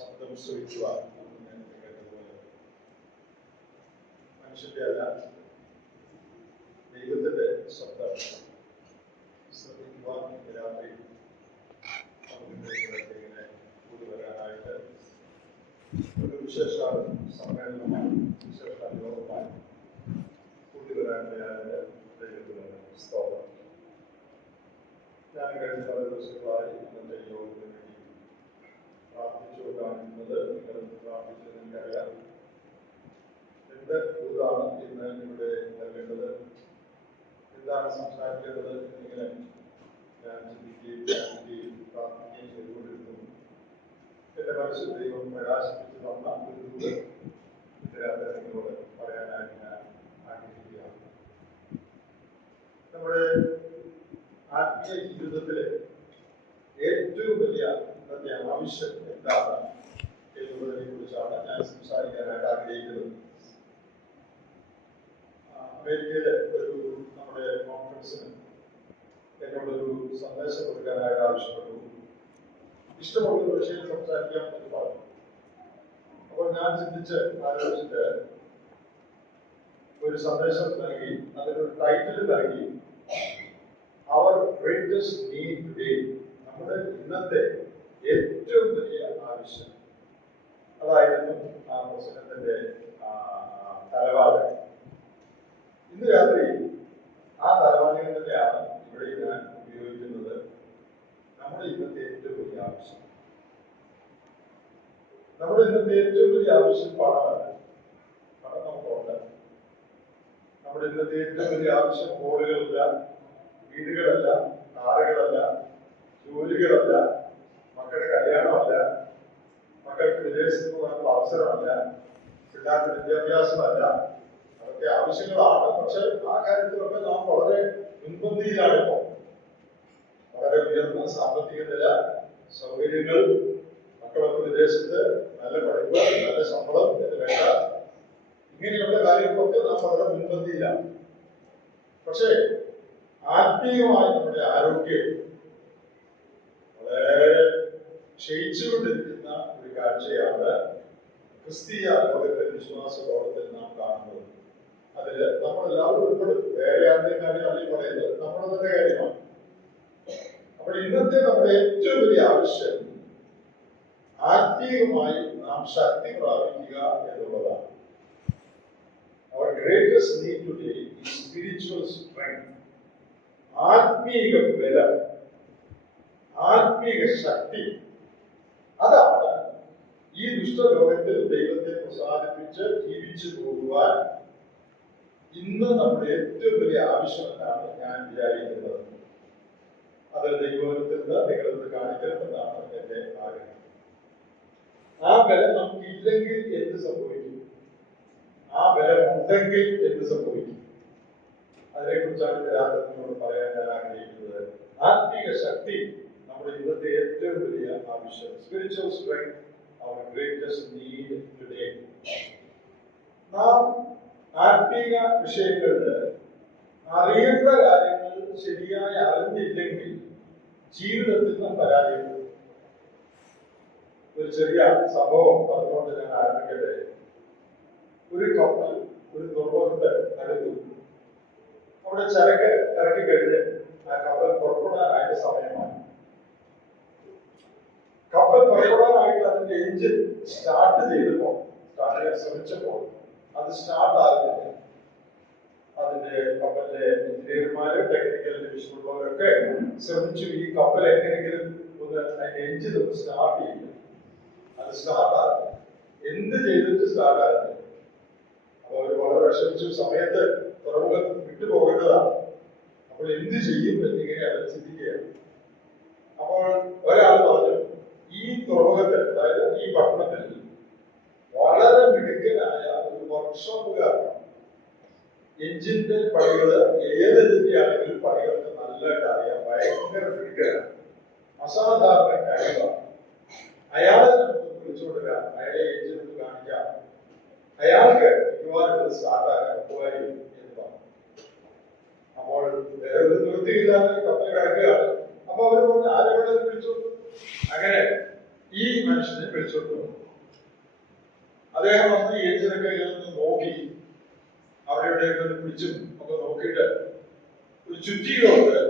ശബ്ദം ശ്രവിക്കുവാൻ കേട്ടതുപോലെ മനുഷ്യന്റെ അല്ല ദൈവത്തിന്റെ ശബ്ദം ശ്രദ്ധിക്കുവാൻ രാത്രി ഇങ്ങനെ കൂടി വരാനായിട്ട് ഒരു വിശേഷ സമ്മേളനമാണ്, വിശേഷ യോഗമായി കൂടി വരാനായിട്ട് ദൈവത്തിന് സ്തോത്രം. ഞാൻ കഴിഞ്ഞ പല ദിവസങ്ങളായി ഇന്നത്തെ യോഗത്തിന് വേണ്ടി പ്രാർത്ഥിച്ചുകൊണ്ടാണിരുന്നത്. നിങ്ങൾ പ്രാർത്ഥിച്ചത് എനിക്കറിയാം. എന്ത് ദൂതാണ് ഇന്ന് ഇവിടെ നൽകേണ്ടത്, എന്താണ് സംസാരിക്കേണ്ടത് എന്നിങ്ങനെ ഞാൻ ചിന്തിക്കുകയും പ്രാർത്ഥിക്കുകയും ചെയ്തുകൊണ്ടിരുന്നു. എന്റെ മനസ്സിൽ ദൈവം പ്രകാശിപ്പിച്ചു തന്ന ഒരു ദൂത് ഇതിനകത്ത് നിങ്ങളോട് പറയാനായിട്ട് ഞാൻ ആഗ്രഹിക്കുകയാണ്. നമ്മുടെ ആത്മീയ ജീവിതത്തിലെ ഏറ്റവും വലിയ ഇന്നത്തെ ആവശ്യം എന്താണ് എന്നുള്ളതിനെ കുറിച്ചാണ് ഞാൻ സംസാരിക്കാനായിട്ട് ആഗ്രഹിക്കുന്നത്. അമേരിക്കയിലെ ഒരു നമ്മുടെ കോൺഫറൻസിന് എന്നോടൊരു സന്ദേശം കൊടുക്കാനായിട്ട് ആവശ്യപ്പെട്ടു. ഇഷ്ടമുള്ളൊരു വിഷയം സംസാരിക്കാം എന്ന് പറഞ്ഞു. അപ്പോൾ ഞാൻ ആലോചിച്ചിട്ട് ഒരു സന്ദേശം നൽകി, അതിനൊരു ടൈറ്റിൽ നൽകി, അവർ ഗ്രേറ്റസ്റ്റ് നീഡ് ടുഡേ, നമ്മുടെ ഇന്നത്തെ ഏറ്റവും വലിയ ആവശ്യം. അതായിരുന്നു ആ പ്രസംഗത്തിന്റെ തലവാചകം. ഇന്ന് രാത്രി ആ തലവാചകം തന്നെയാണ് ഇവിടെ ഞാൻ ഉപയോഗിക്കുന്നത്. നമ്മുടെ ഇന്നത്തെ ഏറ്റവും വലിയ ആവശ്യം, നമ്മുടെ ഇന്നത്തെ ഏറ്റവും വലിയ ആവശ്യം പണമല്ല. പണം നമുക്കുണ്ട്. നമ്മുടെ ഇന്നത്തെ ഏറ്റവും വലിയ ആവശ്യം ഹോളുകളല്ല, വീടുകളല്ല, കാറുകളല്ല, ജോലികളല്ല, മക്കളുടെ കല്യാണമല്ല, മക്കൾക്ക് വിദേശത്ത് പോകാനുള്ള അവസരമല്ല, പിള്ളേർക്ക് വിദ്യാഭ്യാസമല്ല. അതൊക്കെ ആവശ്യങ്ങളാണ്. പക്ഷെ ആ കാര്യത്തിലൊക്കെ നാം വളരെ മുൻപന്തിയിലാണ് ഇപ്പോൾ. വളരെ ഉയർന്ന സാമ്പത്തിക നില, സൗകര്യങ്ങൾ, മക്കളൊക്കെ വിദേശത്ത്, നല്ല പഠിപ്പ്, നല്ല ശമ്പളം എന്ന് വേണ്ട, ഇങ്ങനെയുള്ള കാര്യങ്ങളൊക്കെ നാം വളരെ മുൻപന്തിയിലാണ്. പക്ഷേ ആത്മീയമായി നമ്മുടെ ആരോഗ്യം വളരെ ക്ഷയിച്ചുകൊണ്ടിരിക്കുന്ന ഒരു കാഴ്ചയാണ് ക്രിസ്തീയ ലോകത്തെ, വിശ്വാസ ലോകത്തിൽ നാം കാണുന്നത്. അതില് നമ്മളെല്ലാവരും ഉൾപ്പെടും. വേറെ ആരുടെയും കാര്യമല്ല പറയുന്നത്, നമ്മുടെ തന്നെ കാര്യമാണ്. അപ്പോൾ ഇന്നത്തെ നമ്മുടെ ഏറ്റവും വലിയ ആവശ്യം ആത്മീയമായി നാം ശക്തി പ്രാപിക്കുക എന്നുള്ളതാണ്. Our greatest need today is spiritual strength. ആത്മീക ബലം, ആത്മീക ശക്തി. അതാണ് ഈ ദുഷ്ടലോകത്തിൽ ദൈവത്തെ പ്രസാദിപ്പിച്ച് ജീവിച്ചു പോകുവാൻ ഇന്ന് നമ്മുടെ ഏറ്റവും വലിയ ആവശ്യം എന്നാണ് ഞാൻ വിചാരിക്കുന്നത്. അത് ദൈവത്തിൽ നിന്ന് നിങ്ങളിത് കാണിക്കണമെന്നാണ് എന്റെ ആഗ്രഹം. ആ ബലം നമുക്കില്ലെങ്കിൽ എന്ത് സംഭവിക്കും? ആ ബലം ഉണ്ടെങ്കിൽ എന്ത് സംഭവിക്കും? അതിനെക്കുറിച്ചാണ് രാത്രിയോട് പറയാൻ ഞാൻ ആഗ്രഹിക്കുന്നത്. ആത്മീക ശക്തി നമ്മുടെ ഇന്നത്തെ ഏറ്റവും വലിയ ആവശ്യം. Spiritual strength, our greatest need today. നാം ആത്മീക വിഷയങ്ങളിൽ അറിയേണ്ട കാര്യങ്ങൾ ശരിയായി അറിഞ്ഞില്ലെങ്കിൽ ജീവിതത്തിൽ നാം പരാജയപ്പെടും. ഒരു ചെറിയ സംഭവം പറഞ്ഞുകൊണ്ട് ഞാൻ ആരംഭിക്കട്ടെ. ഒരു കപ്പൽ ഒരു തുറമുഖത്ത് അടുത്തു. അവിടെ ചരക്ക് ഇറക്കി കഴിഞ്ഞ് ആ കപ്പൽ പുറപ്പെടാനായിട്ട് സമയമായി. കപ്പൽ പുറപ്പെടാനായിട്ട് അതിന്റെ എഞ്ചിൻ സ്റ്റാർട്ട് ചെയ്യാൻ ശ്രമിച്ചപ്പോൾ അത് സ്റ്റാർട്ട് ആകുന്നില്ല. അതിന്റെ കപ്പലിലെ എഞ്ചിനീയർമാരും ടെക്നിക്കൽ ഡിവിഷനുള്ളവരൊക്കെ ശ്രമിച്ചു ഈ കപ്പൽ എങ്ങനെയെങ്കിലും ഒന്ന് അതിന്റെ എഞ്ചിൻ ഒന്ന് സ്റ്റാർട്ട് ചെയ്യില്ല. അത് സ്റ്റാർട്ട് ആകുന്നില്ല. എന്ത് ചെയ്തിട്ട് സ്റ്റാർട്ട് ആകുന്നില്ല. അപ്പൊ അവർ വളരെ വിഷമിച്ചു. സമയത്ത് തുറമുഖം വിട്ടുപോകേണ്ടതാണ്. അപ്പോൾ എന്ത് ചെയ്യും എന്നിങ്ങനെ അവർ ചിന്തിക്കുകയാണ്. അപ്പോൾ ഒരാൾ പറഞ്ഞു, ഈ തുറമുഖത്തിൽ, അതായത് ഈ പട്ടണത്തിൽ വളരെ മിടുക്കനായ ഒരു വർക്ക്ഷോപ്പുകാരനാണ്. എഞ്ചിന്റെ പണികൾ ഏത് എഞ്ചിന്റെയാണെങ്കിലും പണികൾക്ക് നല്ലതായിട്ട് അറിയാം. ഭയങ്കര മിടുക്കനാണ്, അസാധാരണ കഴിവാണ്. അയാളെ നമുക്ക് വിളിച്ചുകൊടുക്കാം, അയാളെ എഞ്ചിൻ ഒന്ന് കാണിക്കാം, അയാൾക്ക് മിക്കവാറും സ്റ്റാർട്ടാക്കാൻ ഒപ്പുകാരിക്കും എന്ന് പറഞ്ഞു. അപ്പോൾ വേറെ ഒരു നിവൃത്തിയില്ലാതെ കപ്പൽ കിടക്കുകയാണ്. അപ്പൊ അവർ പറഞ്ഞു, ആരെ വേണമെന്ന് വിളിച്ചു. അങ്ങനെ ഈ മനുഷ്യനെ വിളിച്ചോണ്ട് വന്നു. അദ്ദേഹം വന്ന് ഈ എഞ്ചിനൊക്കെ ഇങ്ങനെ നോക്കി, അവിടെ ഇവിടെയൊക്കെ ഒന്ന് പിടിച്ചും ഒക്കെ നോക്കിയിട്ട് ഒരു ചുറ്റിക കൊണ്ട്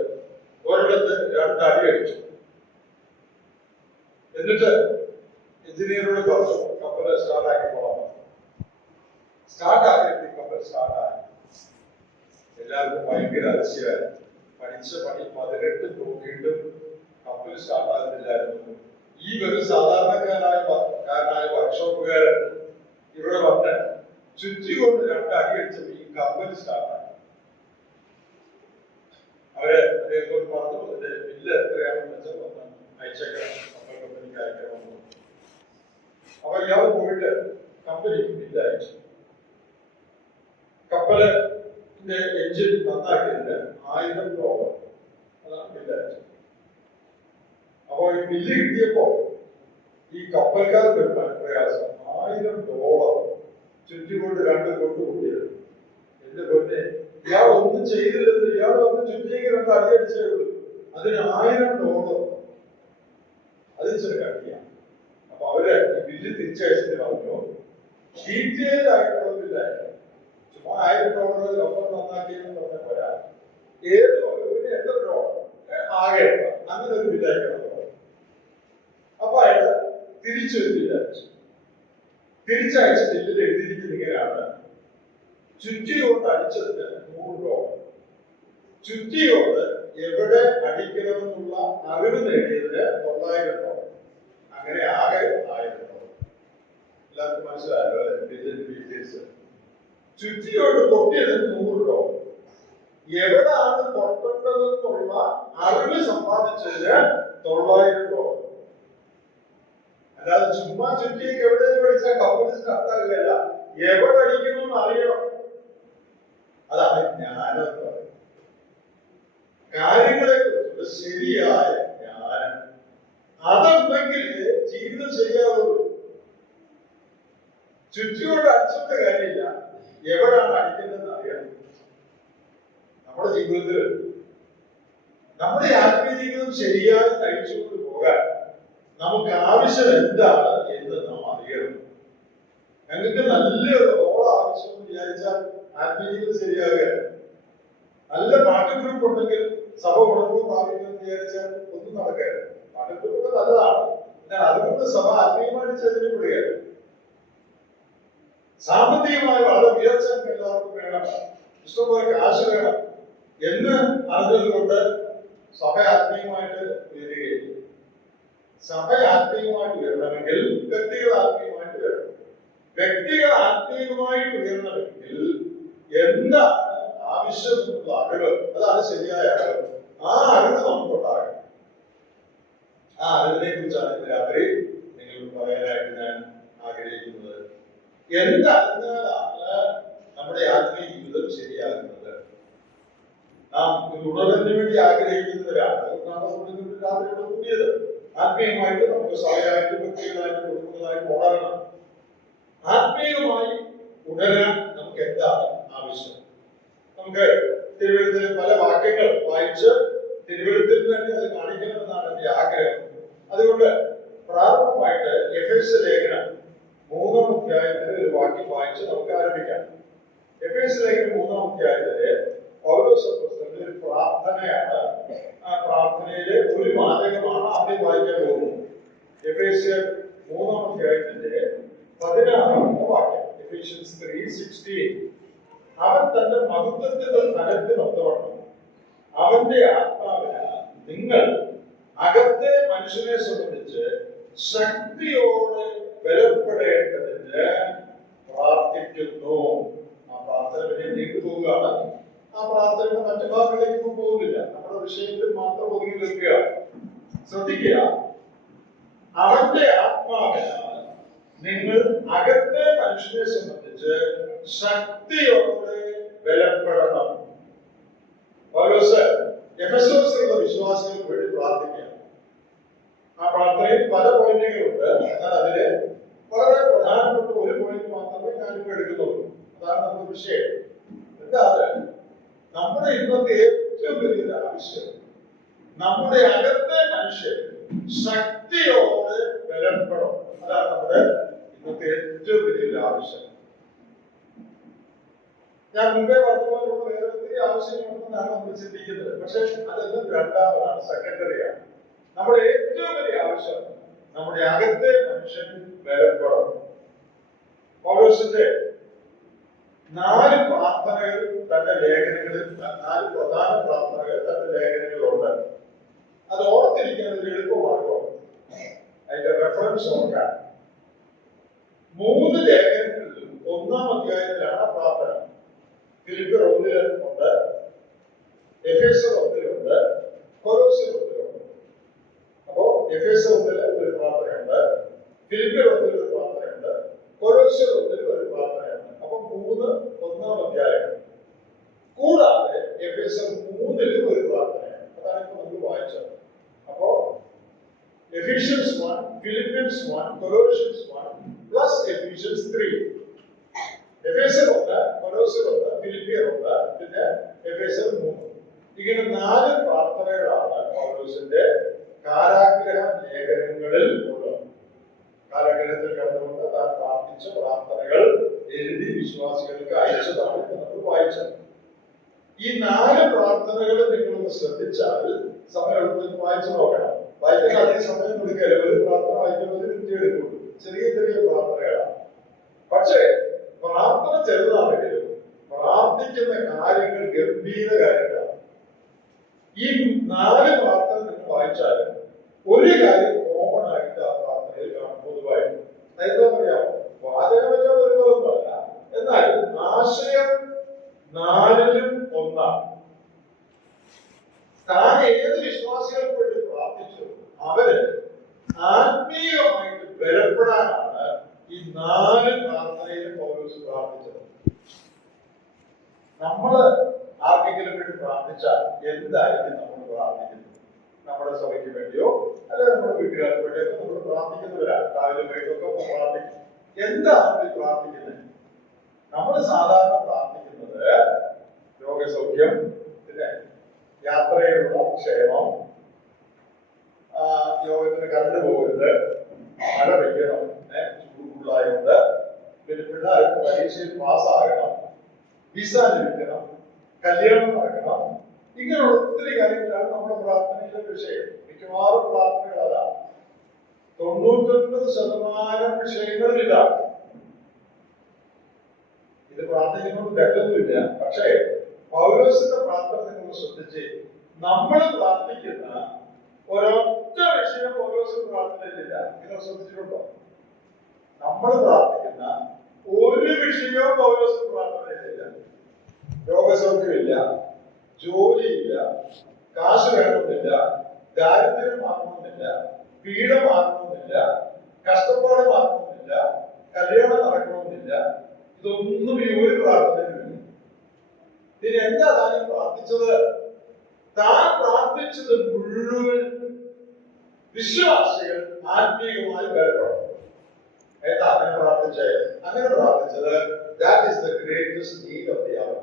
ഒരിടത്ത് 2 അടി അടിച്ചു. എന്നിട്ട് എഞ്ചിനീയറോട് പറഞ്ഞു കപ്പല് സ്റ്റാർട്ടാക്കി പോകാൻ. സ്റ്റാർട്ടാക്കി കപ്പൽ സ്റ്റാർട്ടായി. എല്ലാവർക്കും ഭയങ്കര അതിശയമായി. പഠിച്ച പണി 18 നോക്കിയിട്ടും കപ്പൽ സ്റ്റാർട്ടാകുന്നില്ലായിരുന്നു. ഈ ഒരു സാധാരണക്കാരനായ വർക്ക്ഷോപ്പുകാരൻ ഇവിടെ വന്ന് ചുറ്റി കൊണ്ട് 2 അടി അടിച്ചപ്പോൾ ഈ കപ്പൽ സ്റ്റാർട്ടായി. അദ്ദേഹത്തോട് പറഞ്ഞു, അതിന്റെ ബില്ല് എത്രയാണെന്ന് വെച്ചാൽ ഒന്ന് അയച്ചേക്കണം, കപ്പൽ കമ്പനിക്ക് അയക്കണമെന്ന്. അപ്പൊ ഇയാൾ പോയിട്ട് കമ്പനിക്ക് ബില്ല് അയച്ചു. കപ്പലിന്റെ എഞ്ചിൻ നന്നാക്കിയതിന് $1000 അതാണ് ബില്ല് അയച്ചത്. അപ്പൊ ഈ ബില്ല് കിട്ടിയപ്പോ ഈ കപ്പൽക്കാർക്ക് ഒരു പ്രയാസം. $1000 ചുറ്റിക്കൊണ്ട് 2 കൊണ്ടുകൂടിയത്. എന്റെ പൊന്നെ, ഇയാൾ ഒന്നും ചെയ്തില്ലെന്ന്, ഇയാൾ വന്ന് ചുറ്റിയേക്ക് 2 അടി അടിച്ചേ ഉള്ളൂ, അതിന് $1000. അത് ഇച്ചിരി കട്ടിയാണ്. അപ്പൊ അവര് ഈ ബില്ല് തിരിച്ചയച്ചിട്ട് പറഞ്ഞു, ഡീറ്റെയിൽ ആയിട്ടുള്ള ബില്ലായിരുന്നു. ചുമ്മാ $1000 കപ്പൽ നന്നാക്കിയെന്ന് പറഞ്ഞ പോരാ, ഏത് എത്ര രൂപ ആകെ അങ്ങനെ ഒരു ബില്ലയക്കണം. അപ്പൊ അയാള് തിരിച്ചൊരു ബില്ലയച്ചു. തിരിച്ചയച്ച ബില്ലിൽ എഴുതിയിരിക്കുന്ന ഇങ്ങനെയാണ്: ചുറ്റി കൊണ്ട് അടിച്ചതിന് $100, ചുറ്റി കൊണ്ട് എവിടെ അടിക്കണമെന്നുള്ള അറിവ് നേടിയതിന് $900. അങ്ങനെ ആകെ $1000. എല്ലാവർക്കും മനസ്സിലായല്ലോ ബില്ലിന്റെ ഡീറ്റെയിൽസ്. ചുറ്റി കൊണ്ട് പൊട്ടിയതിന് $100, എവിടാണ് പൊട്ടേണ്ടതെന്നുള്ള അറിവ് സമ്പാദിച്ചതിന് $900. അല്ലാതെ ചുമ്മാ ചുറ്റിയേക്ക് എവിടെയെങ്കിലും പഠിച്ചാൽ കപ്പൽ സ്റ്റാർട്ടാകുകയല്ല, എവിടെ അടിക്കണമെന്ന് അറിയണം. അതാണ് ജ്ഞാനം എന്ന് പറയുന്നത്. കാര്യങ്ങളെ കുറിച്ചുള്ള ശരിയായ ജ്ഞാനം, അതുണ്ടെങ്കിൽ ജീവിതം ശരിയാവുള്ളൂ. ചുറ്റിയോട് അടിച്ചിട്ട് കാര്യമില്ല, എവിടാണ് അടിക്കുന്നതെന്ന് അറിയണം. നമ്മുടെ ജീവിതത്തിൽ, നമ്മുടെ ആത്മീയ ജീവിതം ശരിയായി നയിച്ചുകൊണ്ട് പോകാൻ നമുക്ക് ആവശ്യം എന്താണ് എന്ന് നാം അറിയണം. ഞങ്ങൾക്ക് നല്ലൊരു റോൾ ആവശ്യം വിചാരിച്ചാൽ ആത്മീയ ജീവിതം ശരിയാകുകയാണ്. നല്ല പാട്ട് ഗ്രൂപ്പ് ഉണ്ടെങ്കിൽ സഭ ഉണർവ് പ്രാപിക്കുമെന്ന് വിചാരിച്ചാൽ ഒന്നും നടക്കരുത്. പാട്ട് ഗ്രൂപ്പൊക്കെ നല്ലതാണ്, എന്നാൽ അതുകൊണ്ട് സഭ ആത്മീയമായിട്ട് ചെലവിടുകയാണ്. സാമ്പത്തികമായി വളരെ ഉയർച്ച എല്ലാവർക്കും വേണം, ഇഷ്ടംപോലെ കാശ് വേണം എന്ന് അറിഞ്ഞതുകൊണ്ട് സഭ ആത്മീയമായിട്ട് ഉയരുകയില്ല. സഭ ആത്മീയമായിട്ട് ഉയരണമെങ്കിൽ വ്യക്തികൾ ആത്മീയമായിട്ട് ഉയരണം. വ്യക്തികൾ ആത്മീയമായിട്ട് ഉയരണമെങ്കിൽ എന്താണ് ആവശ്യം എന്നുള്ള അറിവ്, അതാണ് ശരിയായ അറിവ്. ആ അറിവ് നമുക്കുണ്ടാകണം. ആ അറിവിനെ കുറിച്ചാണ് ഇന്ന് രാത്രി നിങ്ങൾ പറയാനായിട്ട് ഞാൻ ആഗ്രഹിക്കുന്നത്. എന്തറിഞ്ഞാലാണ് നമ്മുടെ ആത്മീയ ജീവിതം ശരിയാകുന്നത്? നാം ഉണർവിന് വേണ്ടി ആഗ്രഹിക്കുന്നവരാണ് രാത്രിയോട് കൂടിയത്. ആത്മീയമായിട്ട് നമുക്ക് സഭയായിട്ട് വ്യക്തികളായിട്ട് കുടുംബങ്ങളായിട്ട് ഉണരണം. ആത്മീയമായി ഉണരാൻ നമുക്ക് എന്താണ് ആവശ്യം? നമുക്ക് തിരുവഴുത്തിലെ പല വാക്യങ്ങൾ വായിച്ച് തിരുവഴുത്തിൽ തന്നെ അത് കാണിക്കണമെന്നാണ് എന്റെ ആഗ്രഹം. അതുകൊണ്ട് പ്രാരംഭമായിട്ട് എഫേസ്യ ലേഖനം 3-ാം അധ്യായത്തിലെ ഒരു വാക്യം വായിച്ച് നമുക്ക് ആരംഭിക്കാം. എഫേസ്യ ലേഖനം 3-ാം അധ്യായത്തിലെ പൗലോസ് അപ്പോസ്തലന്റെ ഒരു പ്രാർത്ഥനയാണ്. ആ പ്രാർത്ഥനയിലെ ഒരു വാചകമാണ് ആദ്യം വായിക്കാൻ പോകുന്നത്. എഫേസ്യർ 3-ാം അധ്യായത്തിന്റെ 16-ാമത്തെ വാക്യം. എഫേഷ്യൻസ് 3:16. അവൻ തന്റെ മഹത്വത്തിന്റെ ഫലത്തിനൊത്തവണ്ണം അവന്റെ ആത്മാവിന് നിങ്ങൾ അകത്തെ മനുഷ്യനെ സംബന്ധിച്ച് ശക്തിയോടെ ബലപ്പെടേണ്ടതിന് പ്രാർത്ഥിക്കുന്നു. ആ പ്രാർത്ഥന വലിയ നീണ്ടുപോവുകയാണ്. ആ പ്രാർത്ഥനയുടെ മറ്റു ഭാഗങ്ങളിലേക്കൊന്നും പോകുന്നില്ല, നമ്മുടെ വിഷയത്തിൽ മാത്രം ഒതുങ്ങി നിൽക്കുകയാണ്. ശ്രദ്ധിക്കുക, അവന്റെ ആത്മാവിനാൽ നിങ്ങൾ അകത്തെ മനുഷ്യനെ സംബന്ധിച്ച് ശക്തിയോടെ ബലപ്പെടണം. പൗലോസ് എഫെസോസിലുള്ള വിശ്വാസികൾക്ക് വേണ്ടി പ്രാർത്ഥിക്കുക. ആ പ്രാർത്ഥനയിൽ പല പോയിന്റുകളുണ്ട്, എന്നാൽ അതില് വളരെ പ്രധാനപ്പെട്ട ഒരു പോയിന്റ് മാത്രമേ ഞാനിപ്പോൾ എടുക്കുന്നുള്ളൂ. അതാണ് നമ്മുടെ വിഷയം. എന്താണ് നമ്മുടെ ഇന്നത്തെ ഏറ്റവും വലിയൊരു ആവശ്യം? നമ്മുടെ അകത്തെ മനുഷ്യൻ ശക്തിയോടെ ബലപ്പെടണം. ആവശ്യം. ഞാൻ മുമ്പേ പറഞ്ഞതുപോലുള്ള വേറെ ഒത്തിരി ആവശ്യങ്ങളുണ്ടെന്നാണ് നമ്മൾ ചിന്തിക്കുന്നത്. പക്ഷെ അതെല്ലാം രണ്ടാമതാണ്, സെക്കൻഡറിയാണ്. നമ്മുടെ ഏറ്റവും വലിയ ആവശ്യം നമ്മുടെ അകത്തെ മനുഷ്യൻ ബലപ്പെടണം. പൗലോസിന്റെ 4 പ്രാർത്ഥനകൾ തന്റെ ലേഖനങ്ങളിൽ, 4 പ്രധാന പ്രാർത്ഥനകൾ തന്റെ ലേഖനങ്ങളിലുണ്ട്. അത് ഓർത്തിരിക്കാൻ ഒരു എളുപ്പമാർഗം അതിന്റെ റെഫറൻസ് ഓർക്കാൻ 3 ലേഖനങ്ങളിലും 1-ാം അധ്യായത്തിലാണ് പ്രാർത്ഥന. ഫിലിപ്പിയർ 1-ൽ ഉണ്ട്, എഫേസ്യർ 1-ലുണ്ട്, കൊലോസ്യർ 1-ലുണ്ട്. അപ്പോ എഫേസ്യർ 1-ൽ ഒരു പ്രാർത്ഥനയുണ്ട്, ഫിലിപ്പിയർ 1-ൽ ഒരു പ്രാർത്ഥനയുണ്ട്, കൊലോസ്യർ 1-ൽ ഒരു പ്രാർത്ഥനയുണ്ട്. അപ്പൊ 3 1-ാം അധ്യായം. കൂടാതെ എഫേസ്യർ 3-ൽ ഒരു പ്രാർത്ഥനയാണ്. അതാണ് ഇപ്പൊ നമ്മൾ വായിച്ചത്. അപ്പോ Ephesians 1, Philippians 1, Colossians 1 plus Ephesians 3. എഫേസ്യർ 1, കൊലോസ്യർ 1, ഫിലിപ്പിയർ 1, പിന്നെ എഫേസ്യർ 3. ഇങ്ങനെ 4 പ്രാർത്ഥനകളാണ് പൗലോസിന്റെ കാരാഗ്രഹ ലേഖനങ്ങളിൽ ഉള്ളത്. കാരാഗ്രഹത്തിൽ കടന്നുകൊണ്ട് താൻ പ്രാർത്ഥിച്ച പ്രാർത്ഥനകൾ എഴുതി വിശ്വാസികൾക്ക് അയച്ചതാണ് ഇപ്പൊ നമ്മൾ വായിച്ചത്. ഈ 4 പ്രാർത്ഥനകൾ നിങ്ങളൊന്ന് ശ്രദ്ധിച്ചാൽ സമയം വായിച്ചു നോക്കണം. വായിക്കാൻ അധികം സമയം കൊടുക്കരുത്. ഒരു പ്രാർത്ഥന വായിക്കുന്നത് മിനിറ്റ് എടുക്കുള്ളൂ. ചെറിയ ചെറിയ പ്രാർത്ഥനകളാണ്. പക്ഷേ പ്രാർത്ഥന ചെറുതാണെങ്കിലും പ്രാർത്ഥിക്കുന്ന കാര്യങ്ങൾ ഗംഭീര കാര്യങ്ങളാണ്. ഈ 4 പ്രാർത്ഥന നിങ്ങൾ വായിച്ചാലും ഒരു കാര്യം കോമൺ ആയിട്ട് ആ പ്രാർത്ഥനയിൽ കാണും. പൊതുവായിട്ട് എന്താ പറയാമോ? വാചകമെല്ലാം ഒരുപോലൊന്നുമല്ല, എന്നാൽ ആശയം 4-ലും ഒന്നാണ്. താൻ ഏത് വിശ്വാസികൾക്ക് വേണ്ടി പ്രാർത്ഥിച്ചു അവര് ആത്മീയമായിട്ട് ബലപ്പെടാനാണ് ഈ 4 പ്രാർത്ഥനയിലും പൗലോസ് പ്രാർത്ഥിച്ചത്. നമ്മള് ആർക്കെങ്കിലും വേണ്ടി പ്രാർത്ഥിച്ചാൽ എന്തായിരിക്കും നമ്മൾ പ്രാർത്ഥിക്കുന്നത്? നമ്മുടെ സഭയ്ക്ക് വേണ്ടിയോ അല്ലെ നമ്മുടെ വീട്ടുകാർക്ക് വേണ്ടിയൊക്കെ നമ്മൾ പ്രാർത്ഥിക്കുന്നവരാണ്. രാവിലെ വൈകിട്ടൊക്കെ പ്രാർത്ഥിക്കും. എന്താണ് നമ്മൾ പ്രാർത്ഥിക്കുന്നത്? നമ്മൾ സാധാരണ പ്രാർത്ഥിക്കുന്നത് രോഗസൗഖ്യം, പിന്നെ യാത്രയിലുള്ള ക്ഷേമം, യോഗത്തിന് കറണ്ട് പോകരുത്, മഴ പെയ്യണം, ചൂടുള്ളായുണ്ട്, പിന്നെ പിള്ളേർക്ക് പരീക്ഷയിൽ പാസ്സാകണം, വിസ ലഭിക്കണം, കല്യാണം നടക്കണം. ഇങ്ങനെയുള്ള ഒത്തിരി കാര്യങ്ങളാണ് നമ്മുടെ പ്രാർത്ഥനയിലെ വിഷയം. മിക്കവാറും പ്രാർത്ഥനകൾ അതാണ്. 99% വിഷയങ്ങളും ഇതാണ്. ഇത് പ്രാർത്ഥിക്കുന്നതുകൊണ്ട് തെറ്റൊന്നുമില്ല. പക്ഷേ പൗലോസിന്റെ പ്രാർത്ഥന നിങ്ങൾ ശ്രദ്ധിച്ച്, നമ്മൾ പ്രാർത്ഥിക്കുന്ന ഒരൊറ്റ വിഷയം പൗലോസിന്റെ പ്രാർത്ഥനയിലില്ല. നിങ്ങൾ ശ്രദ്ധിച്ചിട്ടുണ്ടോ? നമ്മൾ പ്രാർത്ഥിക്കുന്ന ഒരു വിഷയവും പൗലോസിന്റെ പ്രാർത്ഥനയിലില്ല. രോഗസൗഖ്യമില്ല, ജോലിയില്ല, കാശ് വേണമെന്നില്ല, ദാരിദ്ര്യം മാറണമെന്നില്ല, പീഡ മാറണമെന്നില്ല, കഷ്ടപ്പാട് മാറണമെന്നില്ല, കല്യാണം നടക്കണമെന്നില്ല. ഇതൊന്നും ഈ ഒരു പ്രാർത്ഥനയിലില്ല. ഇനി എന്താ താൻ പ്രാർത്ഥിച്ചത്? താൻ പ്രാർത്ഥിച്ചത് മുഴുവൻ വിശ്വാസികൾ ആത്മീയമായി ബലപ്പെടണം. എന്താ അങ്ങനെ പ്രാർത്ഥിച്ചത്? അങ്ങനെ പ്രാർത്ഥിച്ചത് that is the greatest need of the hour.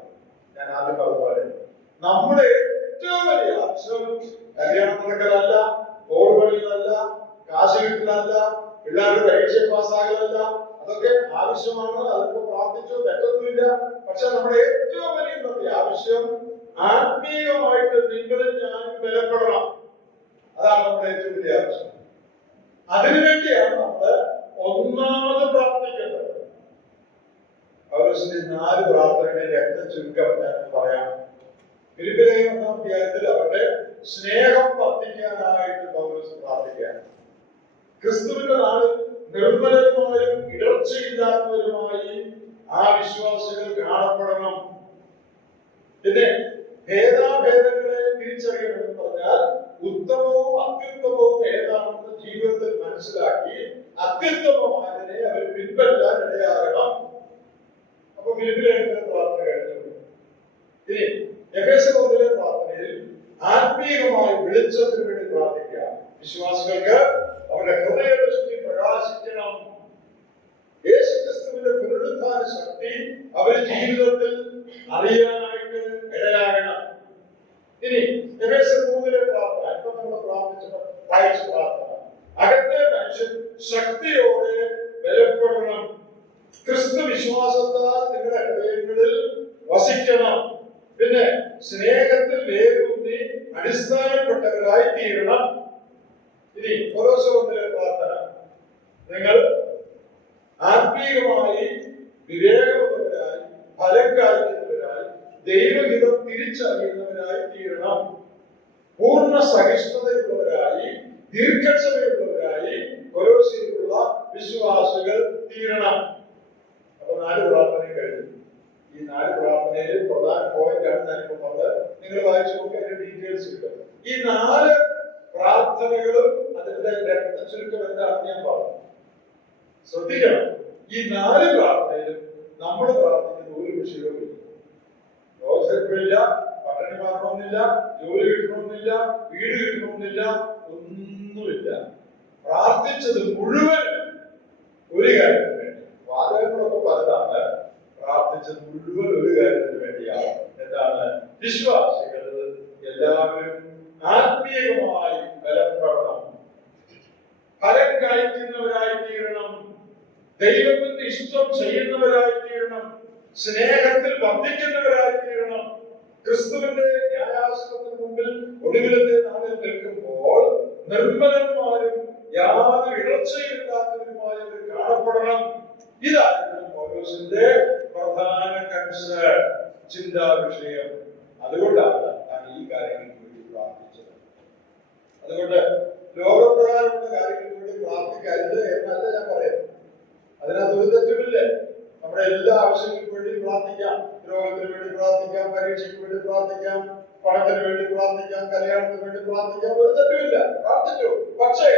ഞാൻ ആദ്യം പറഞ്ഞതുപോലെ നമ്മുടെ ഏറ്റവും വലിയ ആവശ്യം കല്യാണം നടക്കലല്ല, ഓട് പണികളല്ല, കാശ് കിട്ടലല്ല, പിള്ളേരുടെ പരീക്ഷ പാസ്സാകലല്ല. അതൊക്കെ ആവശ്യമാണ്. അതൊക്കെ പ്രാർത്ഥിച്ചോ, തെറ്റൊന്നുമില്ല. പക്ഷെ നമ്മുടെ ഏറ്റവും വലിയ ഇന്നത്തെ ആവശ്യം ആത്മീയമായിട്ട് നിങ്ങളും ഞാനും ബലപ്പെടണം. അതാണ് നമ്മുടെ ഏറ്റവും വലിയ ആവശ്യം. അതിനുവേണ്ടിയാണ് നമ്മൾ ഒന്നാമത് പ്രാർത്ഥിക്കേണ്ടത്. പൗലോസിന്റെ 4 പ്രാർത്ഥനയുടെ രക്ത ചുരുക്കം ഞാൻ പറയാം. ഫിലിപ്പിയർ 1-ാം അധ്യായത്തിൽ അവരുടെ സ്നേഹം വർദ്ധിക്കാനായിട്ട് പൗലോസ് പ്രാർത്ഥിക്കുകയാണ്. ക്രിസ്തുവിന്റെ നാളിൽ നിർമ്മലരുമായും ഇടർച്ചയില്ലാത്തവരുമായി ആ വിശ്വാസികൾ കാണപ്പെടണം. പിന്നെ ഭേദാഭേദങ്ങളെ തിരിച്ചറിയണമെന്ന് പറഞ്ഞാൽ ഉത്തമവും അത്യുത്തമവും ഏതാണെന്ന് ജീവിതത്തിൽ മനസ്സിലാക്കി അത്യുത്തമമായതിനെ അവർ പിൻപറ്റാൻ ഇടയാകണം. അപ്പൊ ഫിലിപ്പിയർ പ്രാർത്ഥന കഴിഞ്ഞു. ഇനി എഫേസ്യർ 1-ലെ പ്രാർത്ഥനയിൽ ആത്മീയമായ വെളിച്ചത്തിന് വേണ്ടി പ്രാർത്ഥിക്കുക. വിശ്വാസികൾക്ക് അവരുടെ ഹൃദയദൃഷ്ടി പ്രകാശിക്കണം. യേശുക്രിസ്തുവിന്റെ പുനരുത്ഥാന ശക്തി അവരുടെ ജീവിതത്തിൽ അറിയാനായിട്ട് ഇടയാകണം. ഇനി എഫേസ്യർ 3-ലെ പ്രാർത്ഥന, ഇപ്പൊ നമ്മൾ വായിച്ച പ്രാർത്ഥന, അകത്തെ മനുഷ്യൻ ശക്തിയോടെ ബലപ്പെടണം. ക്രിസ്തു വിശ്വാസത്താൽ നിങ്ങളുടെ ഹൃദയങ്ങളിൽ വസിക്കണം. പിന്നെ സ്നേഹത്തിൽ വേരൂന്നി അടിസ്ഥാനപ്പെട്ടവരായി തീരണം. ഇനി ഓരോരുത്തരുടെ പ്രാർത്ഥന, നിങ്ങൾ ആത്മീയമായി വിവേകമുള്ളവരായി, ഫലം കായ്ക്കുന്നവരായി, ദൈവഹിതം തിരിച്ചറിയുന്നവരായി തീരണം. പൂർണ്ണ സഹിഷ്ണുതയുള്ളവരായി, ദീർഘക്ഷമയുള്ളവരായി കൊലോസ്യയിലുള്ള വിശ്വാസികൾ തീരണം. അപ്പൊ 4 പ്രാർത്ഥനയും കഴിഞ്ഞു. ഈ 4 പ്രാർത്ഥനയിൽ പ്രധാന പോയിന്റാണ് ഞാനിപ്പോ പറഞ്ഞത്. നിങ്ങൾ വായിച്ചു നോക്കി അതിന്റെ ഡീറ്റെയിൽസ് കിട്ടും. ഈ 4 പ്രാർത്ഥനകളും അതിന്റെ ചുരുക്കം എന്താണെന്ന് ഞാൻ പറഞ്ഞു. ശ്രദ്ധിക്കണം, ഈ 4 പ്രാർത്ഥനയിലും നമ്മൾ പ്രാർത്ഥിക്കുന്ന ഒരു വിഷയവുമില്ല. രോഗമില്ല, പട്ടിണി മാറണമെന്നില്ല, ജോലി കിട്ടണമെന്നില്ല, വീട് കിട്ടണമെന്നില്ല, ഒന്നുമില്ല. പ്രാർത്ഥിച്ചത് മുഴുവൻ ഒരു കാര്യത്തിന് വേണ്ടി. വാദങ്ങളൊക്കെ പലതാണ്. പ്രാർത്ഥിച്ചത് മുഴുവൻ ഒരു കാര്യത്തിന് വേണ്ടിയാണ്. എന്താണ്? വിശ്വാസികൾ എല്ലാവരും ആത്മീയമായി ബലപ്പെടണം, ഫലം കായ്ക്കുന്നവരായി തീരണം, ദൈവത്തിന്റെ ഇഷ്ടം ചെയ്യുന്നവരായി തീരണം, സ്നേഹത്തിൽ വർദ്ധിക്കുന്നവരായി തീരണം. ക്രിസ്തുവിന്റെ ന്യായാസനത്തിന് മുമ്പിൽ ഒടുവിലത്തെ നാളിൽ നിൽക്കുമ്പോൾ നിർമ്മലന്മാരും യാതൊരു ഇടർച്ചയില്ലാത്തവരുമായവർ കാണപ്പെടണം. ഇതായിരുന്നു പൗലോസിന്റെ പ്രധാന കൺസേൺ, ചിന്താ വിഷയം. അതുകൊണ്ടാണ് ഞാൻ ഈ കാര്യങ്ങൾക്ക് വേണ്ടി പ്രാർത്ഥിച്ചത്. അതുകൊണ്ട് ലോകപ്രകാരമുള്ള കാര്യങ്ങൾക്ക് വേണ്ടി പ്രാർത്ഥിക്കരുത് എന്നല്ല ഞാൻ പറയുന്നത്. അതിനകത്ത് ഒരു തെറ്റുമില്ല. നമ്മുടെ എല്ലാ ആവശ്യങ്ങൾക്കും വേണ്ടി പ്രാർത്ഥിക്കാം. രോഗത്തിന് വേണ്ടി പ്രാർത്ഥിക്കാം, പരീക്ഷയ്ക്ക് വേണ്ടി പ്രാർത്ഥിക്കാം, പണത്തിന് വേണ്ടി പ്രാർത്ഥിക്കാം, കല്യാണത്തിന് വേണ്ടി പ്രാർത്ഥിക്കാം. ഒരു തെറ്റുമില്ല, പ്രാർത്ഥിച്ചു. പക്ഷേ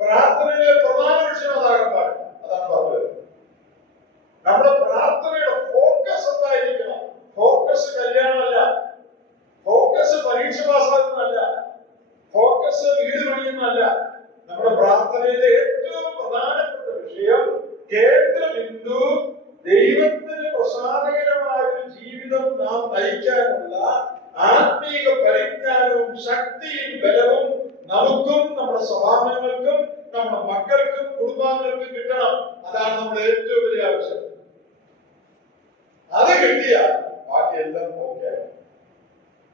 പ്രാർത്ഥനയിലെ പ്രധാന വിഷയം അതാകാൻ പാടില്ല. അതാണ് പറഞ്ഞത്. നമ്മുടെ പ്രാർത്ഥനയുടെ ഫോക്കസ് എന്തായിരിക്കണം? ഫോക്കസ് കല്യാണമല്ല, ഫോക്കസ് പരീക്ഷ പാസ്സാകുന്നതല്ല, ഫോക്കസ് വീട് പണിയുന്നതല്ല. നമ്മുടെ പ്രാർത്ഥനയിലെ ഏറ്റവും പ്രധാനപ്പെട്ട വിഷയം, കേന്ദ്ര ബിന്ദു, ദൈവത്തിന് പ്രസാദകരമായ ഒരു ജീവിതം നാം നയിക്കാനുള്ള ആത്മീക പരിജ്ഞാനവും ശക്തിയും ബലവും നമുക്കും നമ്മുടെ സ്വഭാവങ്ങൾക്കും നമ്മുടെ മക്കൾക്കും കുടുംബാംഗങ്ങൾക്കും കിട്ടണം. അതാണ് നമ്മുടെ ഏറ്റവും വലിയ ആവശ്യം. അത് കിട്ടിയാൽ ബാക്കിയെല്ലാം ഓക്കെ.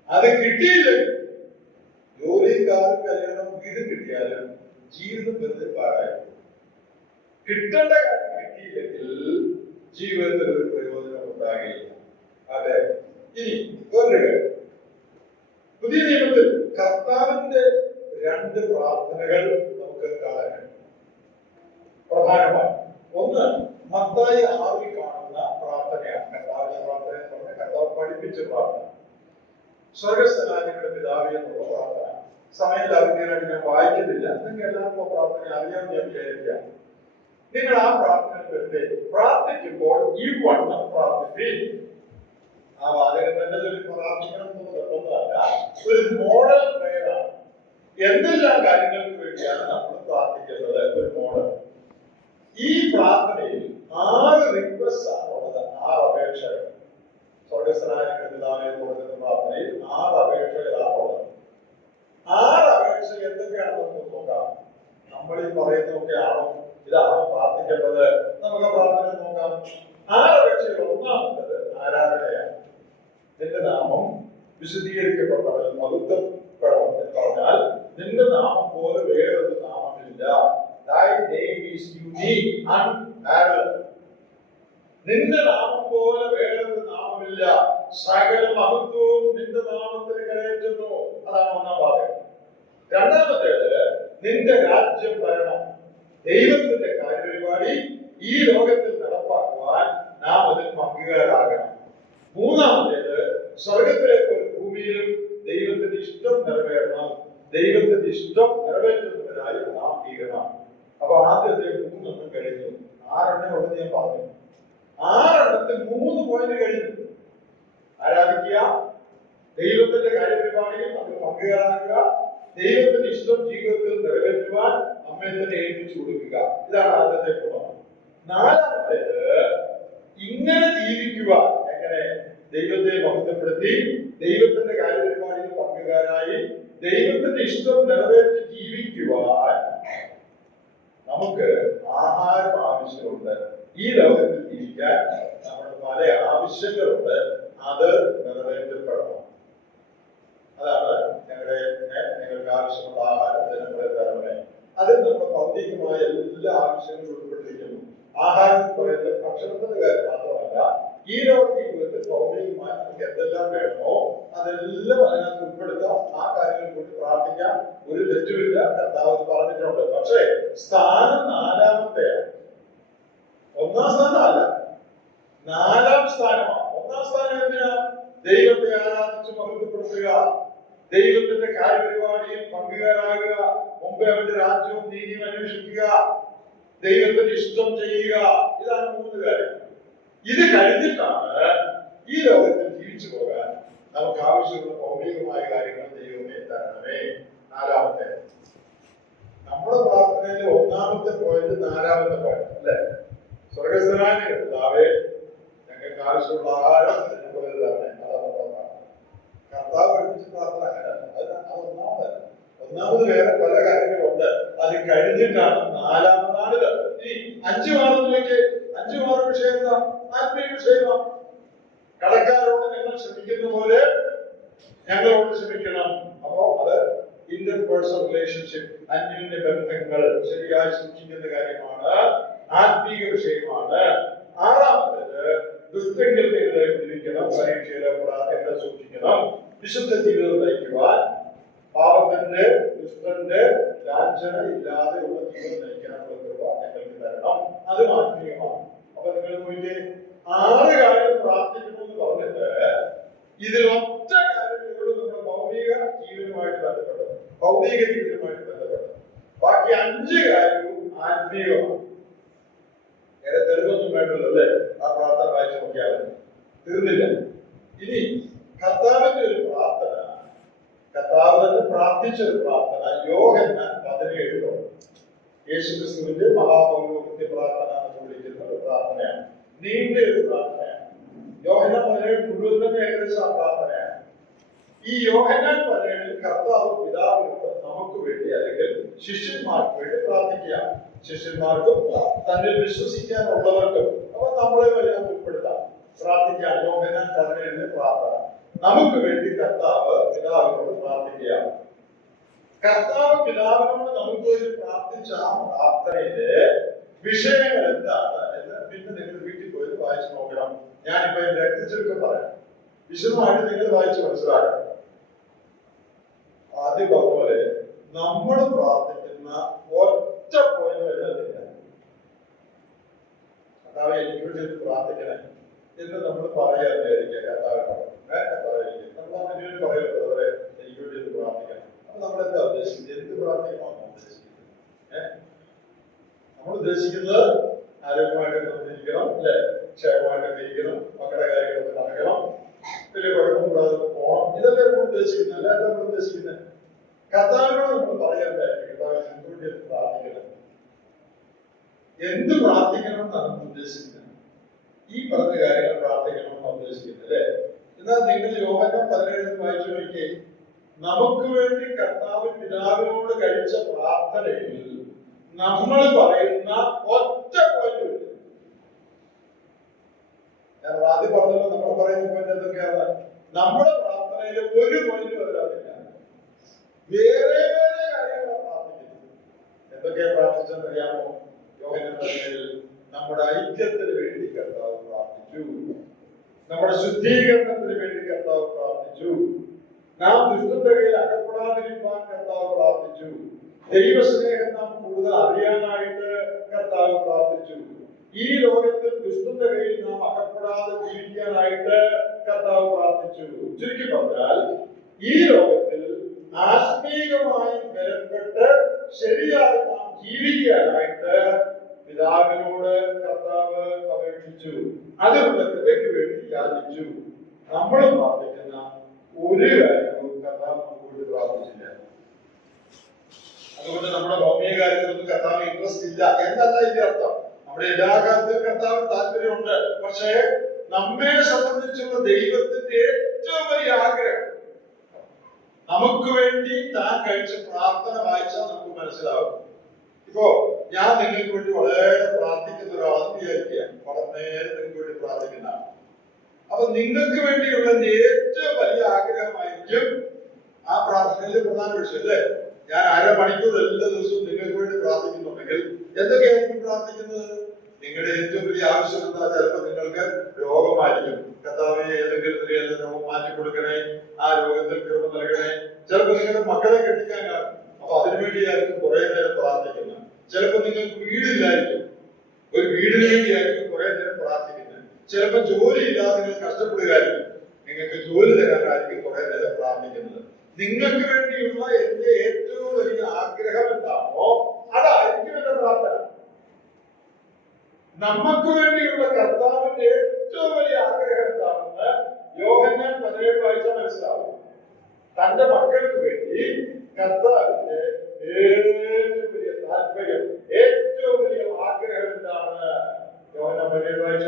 അത് കിട്ടിയില്ലെങ്കിൽ ജോലിയും കാറും കല്യാണം വീടും കിട്ടിയാലും ജീവിതം വെറുതെ പാഴായി. കിട്ടേണ്ട കാര്യം കിട്ടിയില്ലെങ്കിൽ ജീവിതത്തിൽ ഒരു പ്രയോജനം ഉണ്ടാകില്ല. അതെ. ഇനി വേറൊരു കാര്യം, പുതിയ നിയമത്തിൽ കർത്താവിന്റെ 2 പ്രാർത്ഥനകൾ നമുക്ക് കാണാൻ പ്രധാനമാണ്. ഒന്ന് മത്തായി 6 കാണുന്ന പ്രാർത്ഥനയാണ്. കർത്താവിന്റെ പ്രാർത്ഥന എന്ന് പറഞ്ഞാൽ കർത്താവ് പഠിപ്പിച്ച പ്രാർത്ഥന. സ്വർഗസ്ഥനായ പിതാവേ എന്നുള്ള പ്രാർത്ഥന. സമയത്ത് അറിഞ്ഞാൽ ഞാൻ വായിക്കുന്നില്ല. നിങ്ങൾക്ക് എല്ലാവർക്കും പ്രാർത്ഥന അറിയാമെന്ന് ഞാൻ വിചാരിക്കാം. നിങ്ങൾ ആ പ്രാർത്ഥനയിലൂടെ പ്രാർത്ഥിക്കുമ്പോൾ ഈ വണ്ണം പ്രാർത്ഥിപ്പിൻ. ആ വാചകം തന്നെ ചൊല്ലി പ്രാർത്ഥിക്കണം എന്നുള്ളതല്ല, ഒരു മോഡൽ പ്രേയറാണ്. എന്തെല്ലാം കാര്യങ്ങൾക്ക് വേണ്ടിയാണ് നമ്മൾ പ്രാർത്ഥിക്കുന്നത്? ഒരു മോഡൽ. ഈ പ്രാർത്ഥനയിൽ 6 റിക്വസ്റ്റ് ആണ് ഉള്ളത്, 6 അപേക്ഷകൾ. സ്വർഗസ്ഥനായ പിതാവേ കൊടുക്കുന്ന പ്രാർത്ഥനയിൽ 6 അപേക്ഷകളാണ് ഉള്ളത്. 6 അപേക്ഷ എന്തൊക്കെയാണെന്ന് നമുക്ക് നോക്കാം. നമ്മൾ ഈ പറയുന്നതൊക്കെ ആണോ, ഇതാണോ പ്രാർത്ഥിക്കേണ്ടത്? നമുക്ക് പ്രാർത്ഥന നോക്കാം. 6 അപേക്ഷകൾ. ഒന്നാമത്തത് ആരാധനയാണ്. നിന്റെ നാമം വിശദീകരിക്കപ്പെട്ടവൻ മഹത്വപ്പെടണം എന്ന് പറഞ്ഞാൽ നിന്റെ നാമം പോലെ വേറൊരു നാമമില്ല. Thy name is unique and parallel. നിന്റെ നാമം പോലെ വേറൊരു നാമമില്ല. സകല മഹത്വവും നിന്റെ നാമത്തിന് കരയറ്റുന്നു. അതാണ് ഒന്നാം ഭാഗം. രണ്ടാമത്തേത് നിന്റെ രാജ്യം വരണം. ദൈവത്തിന്റെ കാര്യപരിപാടി ഈ ലോകത്തിൽ നടപ്പാക്കുവാൻ നാം അതിൽ പങ്കുകാരാകണം. മൂന്നാമത്തേത് സ്വർഗത്തിലേക്ക് ഒരു ഭൂമിയിലും ദൈവത്തിന്റെ ഇഷ്ടം നിറവേറണം. ദൈവത്തിന്റെ ഇഷ്ടം നിറവേറ്റുന്നതിനായി നാം തീരണം. അപ്പൊ ആദ്യത്തെ 3 കഴിഞ്ഞു. 6 ഉള്ളത് ഞാൻ പറഞ്ഞു. 6 3 പോയിന്റ് കഴിഞ്ഞു. ആരാധിക്കുക, ദൈവത്തിന്റെ കാര്യപരിപാടിയിൽ അതിൽ പങ്കുകാരാകുക, ദൈവത്തിന്റെ ഇഷ്ടം ജീവിതത്തിൽ നിറവേറ്റുവാൻ നമ്മെ തന്നെ ഏൽപ്പിച്ചു കൊടുക്കുക. ഇതാണ് ആദ്യത്തെ ഗുണം. 4മത്തേത് ഇങ്ങനെ ജീവിക്കുക. എങ്ങനെ? ദൈവത്തെ മഹത്വപ്പെടുത്തി, ദൈവത്തിന്റെ കാര്യപരിപാടിയിൽ പങ്കുകാരായി, ദൈവത്തിന്റെ ഇഷ്ടം നിറവേറ്റി ജീവിക്കുവാൻ നമുക്ക് ആഹാരം ആവശ്യം. ആവശ്യമുണ്ട്. ഈ ലോകത്തിൽ ജീവിക്കാൻ നമ്മുടെ പല ആവശ്യങ്ങളുണ്ട്. അത് നിറവേറ്റപ്പെടണം. അതാണ് ഞങ്ങൾക്ക് ആവശ്യമുള്ള ആഹാരത്തിന് തരണമേ. അതിൽ നമ്മുടെ ഭൗതികമായ എല്ലാ ആവശ്യങ്ങളും ഉൾപ്പെട്ടിരിക്കുന്നു. ആഹാരം പറയുന്നത് ഭക്ഷണത്തിന്റെ കാര്യം മാത്രമല്ല, ഈ ലോക ജീവിതത്തിൽ ഭൗതികമായി നമുക്ക് എന്തെല്ലാം വേണമോ അതെല്ലാം അതിനകത്ത് ഉൾപ്പെടുത്താം. ആ കാര്യങ്ങൾ കൂടി പ്രാർത്ഥിക്കാം, ഒരു തെറ്റുമില്ല. കർത്താവ് പറഞ്ഞിട്ടുണ്ട്. പക്ഷേ സ്ഥാനം നാലാമത്തെയാണ്, ഒന്നാം സ്ഥാനമല്ല, 4-ാം സ്ഥാനമാണ്. ഒന്നാം സ്ഥാനം എന്തിനാ? ദൈവത്തെ ആരാധിച്ച് മഹത്വപ്പെടുത്തുക, ദൈവത്തിന്റെ കാര്യപരിപാടിയിൽ പങ്കുകാരാകുക, മുമ്പേ അവന്റെ രാജ്യവും നീതിയും അന്വേഷിക്കുക, ദൈവത്തിന്റെ ഇഷ്ടം ചെയ്യുക. ഇതാണ് 3 കാര്യങ്ങൾ. ഇത് കഴിഞ്ഞിട്ടാണ് ഈ ലോകത്തിൽ ജീവിച്ചു പോകാൻ നമുക്ക് ആവശ്യമുള്ള ഭൗതികമായ കാര്യങ്ങൾ ദൈവമേ തരണമേ. 4-ാമത്തെ നമ്മുടെ പ്രാർത്ഥനയിലെ 1-ാമത്തെ പോയിന്റ് 4-ാമത്തെ പോയിന്റ് അല്ലെ? സ്വർഗസ്ഥനായ കർത്താവേ, ഞങ്ങൾക്ക് ആവശ്യമുള്ള ആഹാരം തരണമേ. അതാണ് നമ്മുടെ പ്രാർത്ഥന. കർത്താവ് പഠിപ്പിച്ച പ്രാർത്ഥന അങ്ങനെയല്ല. അത് ഒന്നാമതല്ല. ഒന്നാമത് വേറെ പല കാര്യങ്ങളുണ്ട്. അത് കഴിഞ്ഞിട്ടാണ് 4-ാമതാണിത്. ഈ 5 മാർഗത്തിലേക്ക് 5 മാർഗ വിഷയം എന്താ? ആത്മീയ വിഷയമാണ്. കടക്കാരോട് ഞങ്ങൾ ക്ഷമിക്കുന്ന പോലെ ഞങ്ങളോട് ക്ഷമിക്കണം. അപ്പോ അത് ഇന്റർപേഴ്സണൽ റിലേഷൻഷിപ്പ്, അന്യോന്യ ബന്ധങ്ങൾ ശരിയായി സൂക്ഷിക്കുന്ന കാര്യമാണ്, ആത്മീയ വിഷയമാണ്. 6-ാമത്തേത് ദുഷ്ടങ്ങളെ പിടിക്കണം, പരീക്ഷയിലെ കൂടാതെ സൂക്ഷിക്കണം, വിശുദ്ധ ജീവിതം നയിക്കുവാൻ, പാപത്തിന്റെ ദുഷ്ടന്റെ ലാഞ്ചന ഇല്ലാതെ ഉള്ള ജീവിതം നയിക്കാനുള്ള കൃപ ഞങ്ങൾക്ക് തരണം. അത് ആത്മീയമാണ്. അപ്പൊ നിങ്ങൾ നോക്കിയേ, 6 കാര്യം പ്രാർത്ഥിക്കണമെന്ന് പറഞ്ഞിട്ട് ഇതിൽ ഒറ്റ കാര്യങ്ങളോട് നമ്മുടെ ഭൗതിക ജീവനുമായിട്ട് ബന്ധപ്പെട്ടത്, ഭൗതിക ജീവിതവുമായിട്ട് ബന്ധപ്പെട്ടത്. ബാക്കി 5 കാര്യവും ആത്മീയമാണ്. ഏറെ തെളിവൊന്നും വേണ്ടല്ലോ അല്ലെ? ആ പ്രാർത്ഥന വായിച്ചു നോക്കിയാൽ തീർന്നില്ല. ഇനി കർത്താവിന്റെ ഒരു പ്രാർത്ഥന, കർത്താവ് തന്നെ പ്രാർത്ഥിച്ച ഒരു പ്രാർത്ഥന യോഹന്നാൻ 17 യേശുക്രിസ്തുവിന്റെ മഹാപൗരോഹിത്യ പ്രാർത്ഥന എന്ന് വിളിക്കുന്ന ഒരു പ്രാർത്ഥനയാണ്. നീണ്ട ഒരു പ്രാർത്ഥനയാണ്. യോഹന്നാൻ 17 മുഴുവൻ തന്നെ ഏകദേശം ആ പ്രാർത്ഥനയാണ്. ഈ യോഹന്നാൻ 17 കർത്താവ് പിതാവിനോട് നമുക്ക് വേണ്ടി അല്ലെങ്കിൽ ശിഷ്യന്മാർക്ക് വേണ്ടി പ്രാർത്ഥിക്കുക. ശിഷ്യന്മാർക്കും തന്നിൽ വിശ്വസിക്കാനുള്ളവർക്കും, അപ്പൊ നമ്മളെ വരെ ഉൾപ്പെടുത്താം, പ്രാർത്ഥിക്കാൻ. യോഹന്നാൻ 17 പ്രാർത്ഥന നമുക്ക് വേണ്ടി കർത്താവ് പിതാവിനോട് പ്രാർത്ഥിക്കുക. കർത്താവ് പിതാവിനോട് നമുക്ക് വേണ്ടി പ്രാർത്ഥിച്ച ആ പ്രാർത്ഥനയിലെ വിഷയങ്ങൾ എന്താണ് എന്ന് പിന്നെ നിങ്ങൾ വീട്ടിൽ പോയി വായിച്ചു നോക്കണം. ഞാനിപ്പോ എന്റെ രക്തചുരുക്കം പറയാം, വിശദമായിട്ട് നിങ്ങൾ വായിച്ച് മനസ്സിലാക്കണം. ആദ്യം പറഞ്ഞ പോലെ നമ്മൾ പ്രാർത്ഥിക്കുന്ന ഒറ്റ പോയിന്റ് വരുന്നില്ല. കർത്താവ് എനിക്ക് വേണ്ടി പ്രാർത്ഥിക്കണേ എന്ന് നമ്മൾ പറയാതിരിക്കുക. കർത്താവിനോട് നമ്മൾ പറയുന്നത് എനിക്ക് വേണ്ടി പ്രാർത്ഥിക്കണം. അപ്പൊ നമ്മൾ എന്താ ഉദ്ദേശിക്കുന്നത്? എന്ത് പ്രാർത്ഥിക്കണമെന്ന് ഉദ്ദേശിക്കുന്നത്? നമ്മൾ ഉദ്ദേശിക്കുന്നത് ആരോഗ്യമായിട്ടൊക്കെ ഇരിക്കണം അല്ലെ, ക്ഷേമമായിട്ടൊക്കെ ഇരിക്കണം, മക്കളുടെ കാര്യങ്ങളൊക്കെ നടക്കണം, വലിയ കുഴപ്പം കൂടാതെ പോകണം. ഇതല്ലേ നമ്മൾ ഉദ്ദേശിക്കുന്നത്. അല്ല എന്താ നമ്മൾ ഉദ്ദേശിക്കുന്നത്? കർത്താവിനോട് നമ്മൾ പറയണ്ടേ, കർത്താവ് എനിക്ക് വേണ്ടി പ്രാർത്ഥിക്കണം. എന്ത് പ്രാർത്ഥിക്കണം എന്നാണ് നമ്മൾ ഉദ്ദേശിക്കുന്നത്? ഈ പറഞ്ഞ കാര്യങ്ങൾ പ്രാർത്ഥിക്കണം എന്നാണ് ഉദ്ദേശിക്കുന്നത് അല്ലെ? എന്നാൽ നിങ്ങൾ യോഹന്നാൻ 17 വായിച്ചു നോക്കിയേ. നമുക്ക് വേണ്ടി കർത്താവ് പിതാവിനോട് കഴിച്ച പ്രാർത്ഥനയിൽ നമ്മൾ പറയുന്ന ഒറ്റ പോയിന്റ് ഇല്ല. ഞാൻ ആദ്യം പറഞ്ഞല്ലോ, നമ്മൾ പറയുന്ന പോയിന്റ് എന്തൊക്കെയാണ്? നമ്മുടെ പ്രാർത്ഥനയിൽ ഒരു പോയിന്റ് വരാതില്ല. വേറെ വേറെ കാര്യങ്ങളാണ് പ്രാർത്ഥിക്കുന്നത്. എന്തൊക്കെയാണ് പ്രാർത്ഥിച്ചെന്ന് അറിയാമോ? യോഹന്നാൻ 17 നമ്മുടെ ഐക്യത്തിന് വേണ്ടി കർത്താവ് പ്രാർത്ഥിച്ചു, നമ്മുടെ ശുദ്ധീകരണത്തിന് വേണ്ടി കർത്താവ് പ്രാർത്ഥിച്ചു, നാം ദുഷ്ടന്റെ കയ്യിൽ അകപ്പെടാതിരിക്കാൻ കർത്താവ് പ്രാർത്ഥിച്ചു, ദൈവസ്നേഹം നാം കൂടുതൽ അറിയാനായിട്ട് കർത്താവ് പ്രാർത്ഥിച്ചു, ഈ ലോകത്തിൽ ദുഷ്ടന്റെ കയ്യിൽ നാം അകപ്പെടാതെ ജീവിക്കാനായിട്ട് കർത്താവ് പ്രാർത്ഥിച്ചു. ചുരുക്കി പറഞ്ഞാൽ ഈ ലോകത്തിൽ ആത്മീകമായി ബലപ്പെട്ട് ശരിയായി നാം ജീവിക്കാനായിട്ട് പിതാവിനോട് കർത്താവ് അപേക്ഷിച്ചു. അതിനുള്ള കൃപയ്ക്ക് വേണ്ടി യാചിച്ചു. നമ്മൾ പ്രാർത്ഥിക്കുന്ന ഒരു കാര്യവും കർത്താവ് നമുക്ക് വേണ്ടി പ്രാർത്ഥിച്ചില്ല. അതുകൊണ്ട് നമ്മുടെ ഭൗമിക കാര്യത്തിലൊന്നും കർത്താവ് ഇൻട്രസ്റ്റ് ഇല്ല എന്നല്ല ഇതിന്റെ അർത്ഥം. നമ്മുടെ എല്ലാ കാര്യത്തിലും കർത്താവിന് താല്പര്യമുണ്ട്. പക്ഷേ നമ്മെ സംബന്ധിച്ചുള്ള ദൈവത്തിന്റെ ഏറ്റവും വലിയ ആഗ്രഹം നമുക്ക് വേണ്ടി താൻ കഴിച്ച പ്രാർത്ഥന വായിച്ചാൽ നമുക്ക് മനസ്സിലാവും. ഇപ്പോ ഞാൻ നിങ്ങൾക്ക് വേണ്ടി വളരെ പ്രാർത്ഥിക്കുന്ന അപ്പൊ നിങ്ങൾക്ക് വേണ്ടിയുള്ള ഏറ്റവും വലിയ ആഗ്രഹമായിരിക്കും ആ പ്രാർത്ഥനയിലെ പ്രധാന വിഷയം അല്ലേ. ഞാൻ അരമണിക്കൂർ എല്ലാ ദിവസവും നിങ്ങൾക്ക് വേണ്ടി പ്രാർത്ഥിക്കുന്നുണ്ടെങ്കിൽ എന്തൊക്കെയായിരിക്കും പ്രാർത്ഥിക്കുന്നത്? നിങ്ങളുടെ ഏറ്റവും വലിയ ആവശ്യം എന്താ? ചിലപ്പോൾ നിങ്ങൾക്ക് രോഗമായിരിക്കും. കർത്താവേ, ഏതെങ്കിലും നിലയിൽ രോഗം മാറ്റി കൊടുക്കണേ, ആ രോഗത്തിൽ കൃപ നൽകണേ. ചിലപ്പോൾ നിങ്ങളുടെ മക്കളെ കെട്ടിക്കാൻ കാണും, അപ്പൊ അതിനുവേണ്ടിയായിരിക്കും കുറെ നേരം പ്രാർത്ഥിക്കുന്നത്. ചിലപ്പോൾ നിങ്ങൾക്ക് വീടില്ലായിരിക്കും, ഒരു വീടിന് വേണ്ടിയായിരിക്കും കുറെ നേരം പ്രാർത്ഥിക്കുന്നത്. ചിലപ്പോൾ ജോലി ഇല്ലാതെ നിങ്ങൾ കഷ്ടപ്പെടുകയായിരിക്കും, നിങ്ങൾക്ക് ജോലി തരാനായിരിക്കും കുറെ നേരം പ്രാർത്ഥിക്കുന്നത്. നിങ്ങൾക്ക് വേണ്ടിയുള്ള എന്റെ ഏറ്റവും വലിയ ആഗ്രഹം എന്താണോ അതായിരിക്കും എന്റെ പ്രാർത്ഥന. നമുക്ക് വേണ്ടിയുള്ള കർത്താവിന്റെ ഏറ്റവും വലിയ ആഗ്രഹം എന്താണെന്ന് യോഹന്നാൻ 17 വായിച്ചാൽ മനസ്സിലാവും. തന്റെ മക്കൾക്ക് വേണ്ടി കർത്താവിന്റെ ഏറ്റവും വലിയ താല്പര്യം, ഏറ്റവും വലിയ ആഗ്രഹം എന്താണ്? യോഹന്നാൻ 17 വായിച്ച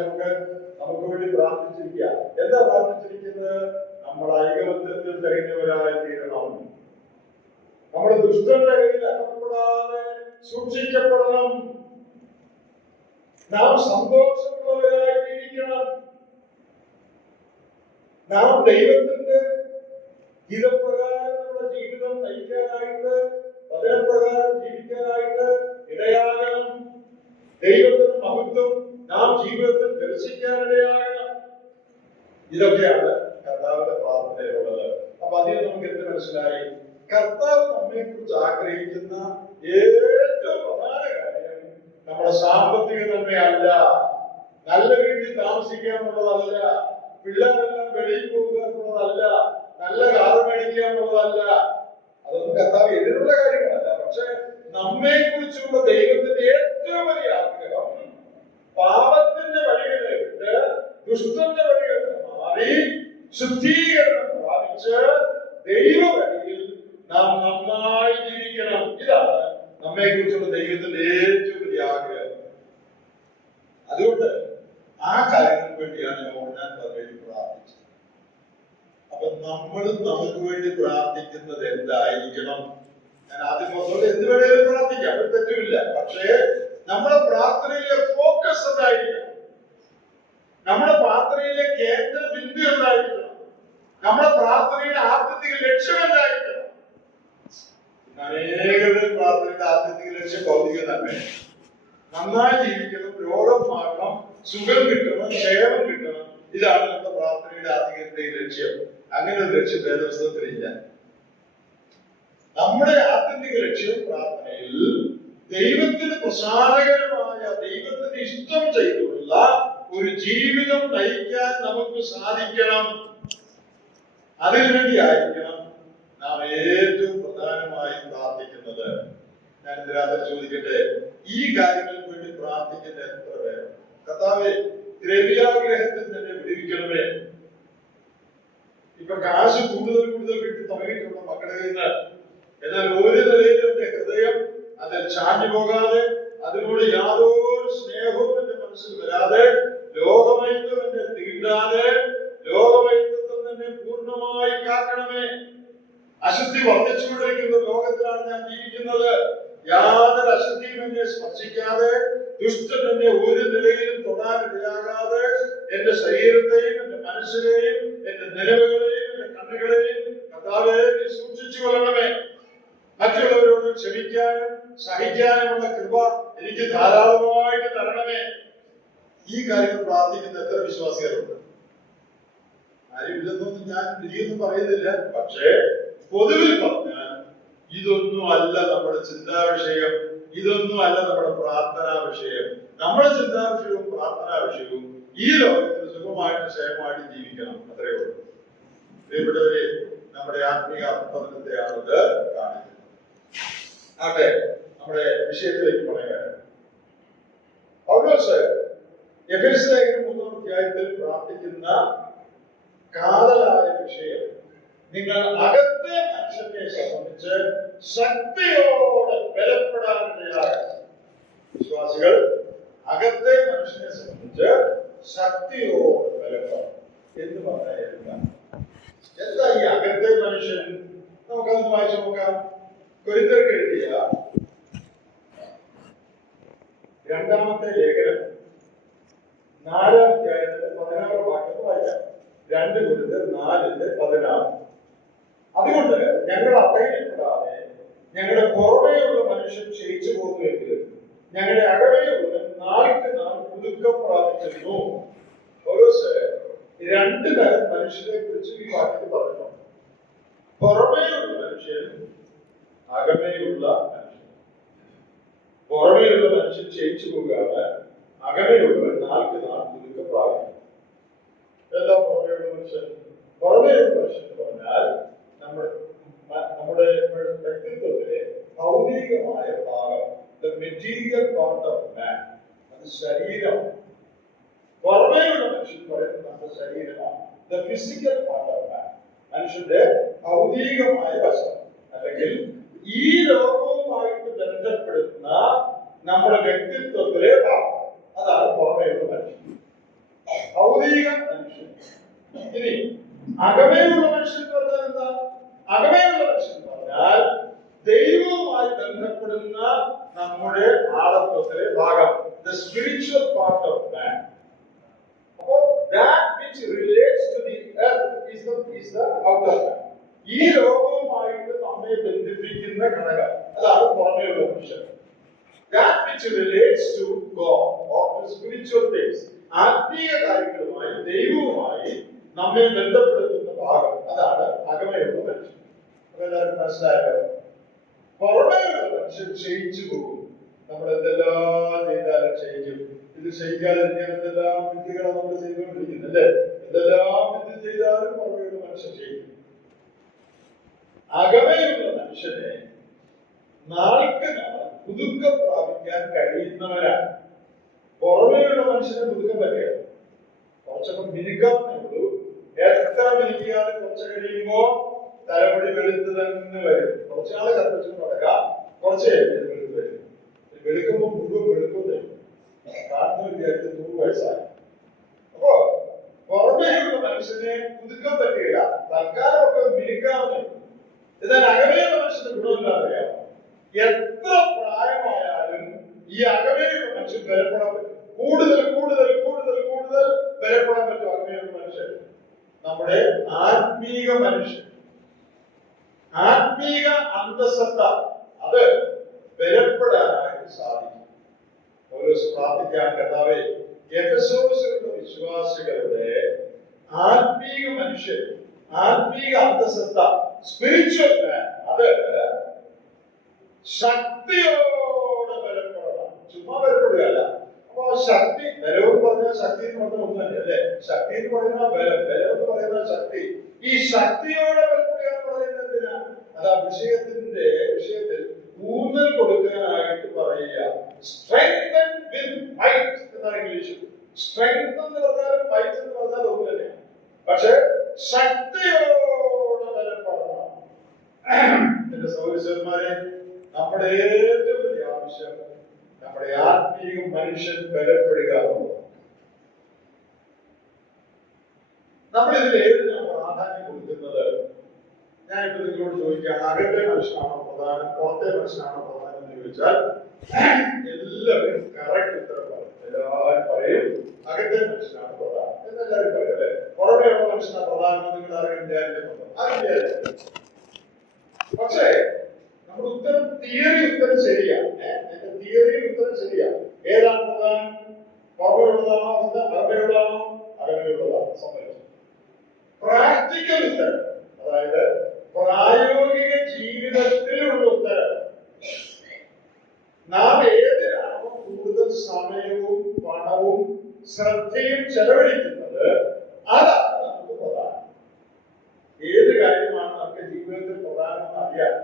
നമുക്ക് വേണ്ടി പ്രാർത്ഥിച്ചിരിക്കുക. എന്താ പ്രാർത്ഥിച്ചിരിക്കുന്നത്? നമ്മൾ ഐകമത്യത്തിൽ തികഞ്ഞവരായി തീരണം, നമ്മുടെ ദുഷ്ടന്റെ കയ്യിൽ അകപ്പെടാതെ സൂക്ഷിക്കപ്പെടണം, നാം സന്തോഷമുള്ളവരായി ജീവിക്കണം, നാം ദൈവത്തിന്റെ ഹിതപ്രകാരം നമ്മുടെ ജീവിതം നയിക്കാനായിട്ട്, വചനപ്രകാരം ജീവിക്കാനായിട്ട് ഇടയാകണം, ദൈവത്തിന്റെ മഹത്വം നാം ജീവിതത്തിൽ ദർശിക്കാനിടയാകണം. ഇതൊക്കെയാണ് കർത്താവിന്റെ പ്രാർത്ഥനയിലുള്ളത്. അപ്പൊ അതിൽ നമുക്ക് എന്ത് മനസ്സിലായി? കർത്താവ് നമ്മെ കുറിച്ച് ആഗ്രഹിക്കുന്ന ഏറ്റവും പ്രധാന കാര്യം നമ്മുടെ സാമ്പത്തിക നന്മയല്ല, നല്ല വീട്ടിൽ താമസിക്കുക എന്നുള്ളതല്ല, പിള്ളേരെല്ലാം വെളിയിൽ പോകുക എന്നുള്ളതല്ല, നല്ല കാർ മേടിക്കുക എന്നുള്ളതല്ല. അതൊന്നും കർത്താവ് എതിരുള്ള കാര്യങ്ങളല്ല. പക്ഷെ നമ്മെ കുറിച്ചുള്ള ദൈവത്തിന്റെ ഏറ്റവും വലിയ ആഗ്രഹം പാപത്തിന്റെ വഴികളെ വിട്ട് ദുഷ്ടന്റെ വഴികളിൽ മാറി ശുദ്ധീകരണം പ്രാപിച്ച് ദൈവവഴിയിൽ നാം നന്നായി ജീവിക്കണം. ഇതാണ് നമ്മെ കുറിച്ചുള്ള ദൈവത്തിന്റെ ഏറ്റവും വലിയ ആഗ്രഹം. അതുകൊണ്ട് ആ കാര്യങ്ങൾക്ക് വേണ്ടിയാണ് ഞാൻ പ്രാർത്ഥിച്ചത്. അപ്പൊ നമ്മളും നമുക്ക് വേണ്ടി പ്രാർത്ഥിക്കുന്നത് എന്തായിരിക്കണം? ഞാൻ ആദ്യം പറഞ്ഞത് എന്ത് വേണേലും പ്രാർത്ഥിക്കാം, ഒരു തെറ്റുമില്ല. പക്ഷേ നമ്മുടെ പ്രാർത്ഥനയിലെ ഫോക്കസ് എന്തായിരിക്കണം? നമ്മുടെ പ്രാർത്ഥനയിലെ കേന്ദ്ര ബിന്ദു എന്തായിരിക്കണം? നമ്മുടെ പ്രാർത്ഥനയുടെ ആത്യന്തിക ലക്ഷ്യം എന്തായിരിക്കണം? അനേകരും പ്രാർത്ഥനയുടെ ആത്യന്തിക ലക്ഷ്യം ഭൗതിക നന്മ, നന്നായി ജീവിക്കണം, രോഗം മാറണം, സുഖം കിട്ടണം, ക്ഷേമം കിട്ടണം. ഇതാണ് നമ്മുടെ പ്രാർത്ഥനയുടെ ആത്യന്തിക ലക്ഷ്യം. അങ്ങനെ ഒരു ലക്ഷ്യം വേദപുസ്തകത്തിലില്ല. നമ്മുടെ ആത്യന്തിക ലക്ഷ്യം പ്രാർത്ഥനയിൽ ദൈവത്തിന് പ്രസാദകരമായ, ദൈവത്തിന് ഇഷ്ടം ചെയ്തുള്ള ഒരു ജീവിതം നയിക്കാൻ നമുക്ക് സാധിക്കണം. അതിനുവേണ്ടി ആയിരിക്കണം നാം ഏറ്റവും പ്രധാനമായി പ്രാർത്ഥിക്കുന്നത്. ഞാൻ ഇതിനകത്ത് ചോദിക്കട്ടെ, ഈ കാര്യങ്ങൾക്ക് വേണ്ടി പ്രാർത്ഥിക്കുന്ന എത്ര പേര്? കർത്താവേ, ദ്രവ്യാഗ്രഹത്തിൽ തന്നെ വിടുവിക്കണമേ. ഇപ്പൊ കാശ് കൂടുതൽ കിട്ടി തുടങ്ങിയിട്ടുള്ള മക്കളുടെ കയ്യിൽ നിന്ന്, എന്നാൽ ഒരു നിലയിലും എന്റെ ഹൃദയം അത് ചാഞ്ഞു പോകാതെ, അതിനോട് യാതൊരു സ്നേഹവും എന്റെ മനസ്സിൽ വരാതെ, ലോകമൈത്വം എന്നെ തീണ്ടാതെ, ലോകമൈത്വത്തിൽ തന്നെ പൂർണ്ണമായി കാക്കണമേ. അശുദ്ധി വർദ്ധിച്ചുകൊണ്ടിരിക്കുന്ന ലോകത്തിലാണ് ഞാൻ ജീവിക്കുന്നത്. യാതൊരു അശുദ്ധിയും എന്നെ സ്പർശിക്കാതെ, ദുഷ്ടൻ എന്നെ ഒരു നിലയിലും തൊടാനിടയാകാതെ, എന്റെ ശരീരത്തെയും എന്റെ മനസ്സിനെയും എന്റെ നിലവുകളെയും എന്റെ കണ്ണുകളെയും കർത്താവേ നീ സൂക്ഷിച്ചു കൊള്ളണമേ. മറ്റുള്ളവരോട് ക്ഷമിക്കാനും സഹിക്കാനുമുള്ള കൃപ എനിക്ക് ധാരാളമായിട്ട് തരണമേ. ഈ കാര്യങ്ങൾ പ്രാർത്ഥിക്കുന്ന എത്ര വിശ്വാസികളുണ്ട്? ആരുമില്ലെന്നൊന്നും ഞാൻ തിരിയൊന്നും പറയുന്നില്ല. പക്ഷേ പൊതുവിൽ പറഞ്ഞാൽ ഇതൊന്നും അല്ല നമ്മുടെ ചിന്താ വിഷയം, ഇതൊന്നും അല്ല നമ്മുടെ പ്രാർത്ഥനാ വിഷയം. നമ്മുടെ ചിന്താ വിഷയവും പ്രാർത്ഥനാ വിഷയവും ഈ ലോകത്തിൽ സുഖമായിട്ട് ക്ഷേമമായിട്ട് ജീവിക്കണം, അത്രയേ ഉള്ളൂ. പ്രിയപ്പെട്ടവരെ, നമ്മുടെ ആത്മീയ അർത്ഥത്തിനെയാണത് കാണിക്കുന്നത്. ആട്ടെ, നമ്മുടെ വിഷയത്തിലേക്ക് പറയുകയാണ്. പൗലോസ് എഫേസ്യലേഖനം 3-ാം അധ്യായത്തിൽ പ്രാർത്ഥിക്കുന്ന കാതലായ വിഷയം, നിങ്ങൾ അകത്തെ മനുഷ്യനെ സംബന്ധിച്ച് ശക്തിയോടെ ബലപ്പെടാനിടയാകണം. വിശ്വാസികൾ അകത്തെ മനുഷ്യനെ സംബന്ധിച്ച് ശക്തിയോടെ ബലപ്പെടണം എന്ന് പറഞ്ഞാൽ എന്താ ഈ അകത്തെ മനുഷ്യൻ? നമുക്കതൊന്ന് വായിച്ചു നോക്കാം. കൊരിന്ത്യർക്ക് എഴുതിയ 2-ാമത്തെ ലേഖനം 4-ാം അധ്യായത്തിന്റെ 16 വാക്യം വായിക്കാം. 2 Corinthians 4:16. അതുകൊണ്ട് ഞങ്ങൾ അപകടപ്പെടാതെ ഞങ്ങളുടെ പുറമേയുള്ള മനുഷ്യൻ ക്ഷയിച്ചു പോകുന്നുവെങ്കിലും ഞങ്ങളുടെ അകമേയുള്ളവൻ നാൾക്ക് നാൾ പുതുക്കം പ്രാപിക്കുന്നു. പൗലോസ് 2 തരം മനുഷ്യരെ കുറിച്ച് ഈ വാക്യത്തിൽ പറഞ്ഞു. പുറമേയുള്ള മനുഷ്യൻ, അകമേയുള്ള മനുഷ്യൻ. പുറമേയുള്ള മനുഷ്യൻ ക്ഷയിച്ചു പോകുകയാണ്, അകമേയുള്ളവൻ നാൾക്ക് നാൾ പുതുക്കം പ്രാപിക്കുന്നു. എന്താ പുറമേയുള്ള മനുഷ്യൻ? പുറമേയുള്ള മനുഷ്യൻ എന്ന് പറഞ്ഞാൽ നമ്മുടെ വ്യക്തിത്വത്തിലെ ഭൗതികമായ ഭാഗം, the material part of man, അത് ശരീരം. പുറമേയുള്ള മനുഷ്യൻ പറയുന്നത് നമ്മുടെ ശരീരമാണ്, the physical part of man, മനുഷ്യന്റെ ഭൗതികമായ വശം, അല്ലെങ്കിൽ ഈ ലോകവുമായിട്ട് ബന്ധപ്പെടുന്ന നമ്മുടെ വ്യക്തിത്വത്തിലെ ഭാഗം, അതാണ് പുറമേയുള്ള മനുഷ്യൻ, ഭൗതിക മനുഷ്യൻ. ഇനി അകമേയുള്ള മനുഷ്യൻ പറഞ്ഞാൽ എന്താ? അകമേയുള്ള മനുഷ്യൻ പറഞ്ഞാൽ ദൈവവുമായി ബന്ധപ്പെടുന്ന നമ്മുടെ ആളത്വത്തിലെ ഭാഗം, the spiritual part of man. അപ്പോൾ that which relates to the earth is the outer man. ഈ ലോകവുമായിട്ട് നമ്മെ ബന്ധിപ്പിക്കുന്ന ഘടകം, അതാണ് പുറമേയുള്ള മനുഷ്യൻ. That which relates to God or to spiritual things, ആത്മീയ കാര്യങ്ങളുമായി ദൈവവുമായി നമ്മെ ബന്ധപ്പെടുത്തുന്ന ഭാഗം, അതാണ് അകമേയുള്ള മനുഷ്യൻ. അപ്പൊ എല്ലാവരും മനസ്സിലായോ? പുറമേയുള്ള മനുഷ്യൻ ക്ഷയിച്ചു പോകും. നമ്മൾ എന്തെല്ലാം ചെയ്താലും ക്ഷയിക്കും. ഇത് ക്ഷയിക്കാതിരിക്കാൻ എന്തെല്ലാം വിദ്യകളാണ് നമ്മൾ ചെയ്തുകൊണ്ടിരിക്കുന്നത്, അല്ലേ? എന്തെല്ലാം വിദ്യ ചെയ്താലും പുറമേയുള്ള മനുഷ്യൻ ക്ഷയിക്കും. അകമേയുള്ള മനുഷ്യനെ നാൾക്ക് നാൾ പുതുക്കം പ്രാപിക്കാൻ കഴിയുന്നവരാണ്. പുറമേയുള്ള മനുഷ്യനെ പുതുക്കം പറ്റുക കുറച്ചൊക്കെ മിനുക്കാവുന്നേ ഉള്ളൂ. എത്ര മിനുക്കിയാലും കുറച്ച് കഴിയുമ്പോ തലമുടി വെളുത്ത് തന്നെ വരും. കുറച്ചാള് കത്തിച്ചു നടക്കാം, കുറച്ച് വെളുത്ത് വരും. വെളുക്കുമ്പോൾ മുഴുവൻ വെളുക്കുന്നേ കാണുന്ന വിദ്യാർത്ഥി 100 വയസ്സായി. അപ്പോ പുറമേയുള്ള മനുഷ്യനെ പുതുക്കം പറ്റുക തൽക്കാലമൊക്കെ മിനുക്കാവുന്നേ. എന്നാൽ അകമേയുള്ള മനുഷ്യന്റെ ഗുണമെന്നറിയാമോ? എത്ര പ്രായമായാലും ഈ അകമേലുള്ള മനുഷ്യൻ ബലപ്പെടാൻ പറ്റും. കൂടുതൽ കൂടുതൽ കൂടുതൽ കൂടുതൽ ബലപ്പെടാൻ പറ്റും അകമേലുള്ള മനുഷ്യൻ. നമ്മുടെ ആത്മീക മനുഷ്യൻ, ആത്മീക അന്തസത്ത, അത് ബലപ്പെടാനായിട്ട് സാധിക്കും. പൗലോസ് പ്രാർത്ഥിക്കാൻ, കർത്താവേ, എഫെസോസിലുള്ള വിശ്വാസികളുടെ ആത്മീക മനുഷ്യൻ, ആത്മീക അന്തസത്ത, സ്പിരിച്വൽ മാൻ, അത് ശക്തിയോടെ ബലപ്പെടണം. ചുമ്മാ ബലപ്പെടുകയല്ല. അപ്പൊ ശക്തി, ബലം പറഞ്ഞാൽ ശക്തി എന്ന് പറഞ്ഞാൽ ഒന്നല്ലേ, അല്ലെ? ശക്തി എന്ന് പറയുന്ന ബലം, ബലം എന്ന് പറയുന്ന ശക്തി. ഈ ശക്തിയോടെ ബലപ്പെടുക എന്ന് പറയുന്നത് എന്തിനാ? അത് ആ വിഷയത്തിൽ ഊന്നൽ കൊടുക്കാനായിട്ട് പറയുക. സ്ട്രെങ്തൻ വിത്ത് മൈറ്റ് എന്നാണ് ഇംഗ്ലീഷിൽ. സ്ട്രെങ്ത് എന്ന് പറഞ്ഞാലും മൈറ്റ് എന്ന് പറഞ്ഞാൽ ഒന്ന് തന്നെയാണ്. പക്ഷെ ശക്തിയോടെ ബലപ്പെടണം. എന്റെ സഹോദരന്മാരെ, നമ്മുടെ ഏറ്റവും വലിയ ആവശ്യം നമ്മുടെ ആത്മീയ മനുഷ്യൻ ബലപ്പെടുക എന്നുള്ളത്. നമ്മൾ ഇതിൽ ഏതിനാണ് പ്രാധാന്യം കൊടുക്കുന്നത്? ഞാനിപ്പോ നിങ്ങളോട് ചോദിക്കുകയാണ്, അകത്തെ മനുഷ്യനാണോ പ്രധാനം, പുറത്തെ മനുഷ്യനാണോ പ്രധാനം എന്ന് ചോദിച്ചാൽ എല്ലാവരും കറക്റ്റ് ഉത്തരം പറയും. എല്ലാവരും പറയും അകത്തെ മനുഷ്യനാണ് പ്രധാനം എന്നെല്ലാവരും പറയും, അല്ലെ? പുറമേയുള്ള മനുഷ്യനാണ് പ്രധാനം നിങ്ങൾ ആരെങ്കിലും വിചാരിക്കുന്നുണ്ടോ? അത് പക്ഷേ നമ്മുടെ ഉത്തരം ഉത്തരം ശരിയാണ്. എന്റെ തിയറിയിൽ ഉത്തരം ശരിയാണ്. ഏതാണ് പ്രധാനം? പുറമെയുള്ളതാണോ അകമേയുള്ളതാണോ? അകമേയുള്ളതാണ്. സംബന്ധിച്ചു പ്രാക്ടിക്കൽ ഉത്തരം, അതായത് പ്രായോഗിക ജീവിതത്തിലുള്ള ഉത്തരം, നാം ഏതിനാണോ കൂടുതൽ സമയവും പണവും ശ്രദ്ധയും ചെലവഴിക്കുന്നത് അതാണ് നമുക്ക് പ്രധാനം. ഏത് കാര്യമാണ് നമുക്ക് ജീവിതത്തിൽ പ്രധാനമെന്ന് അറിയാൻ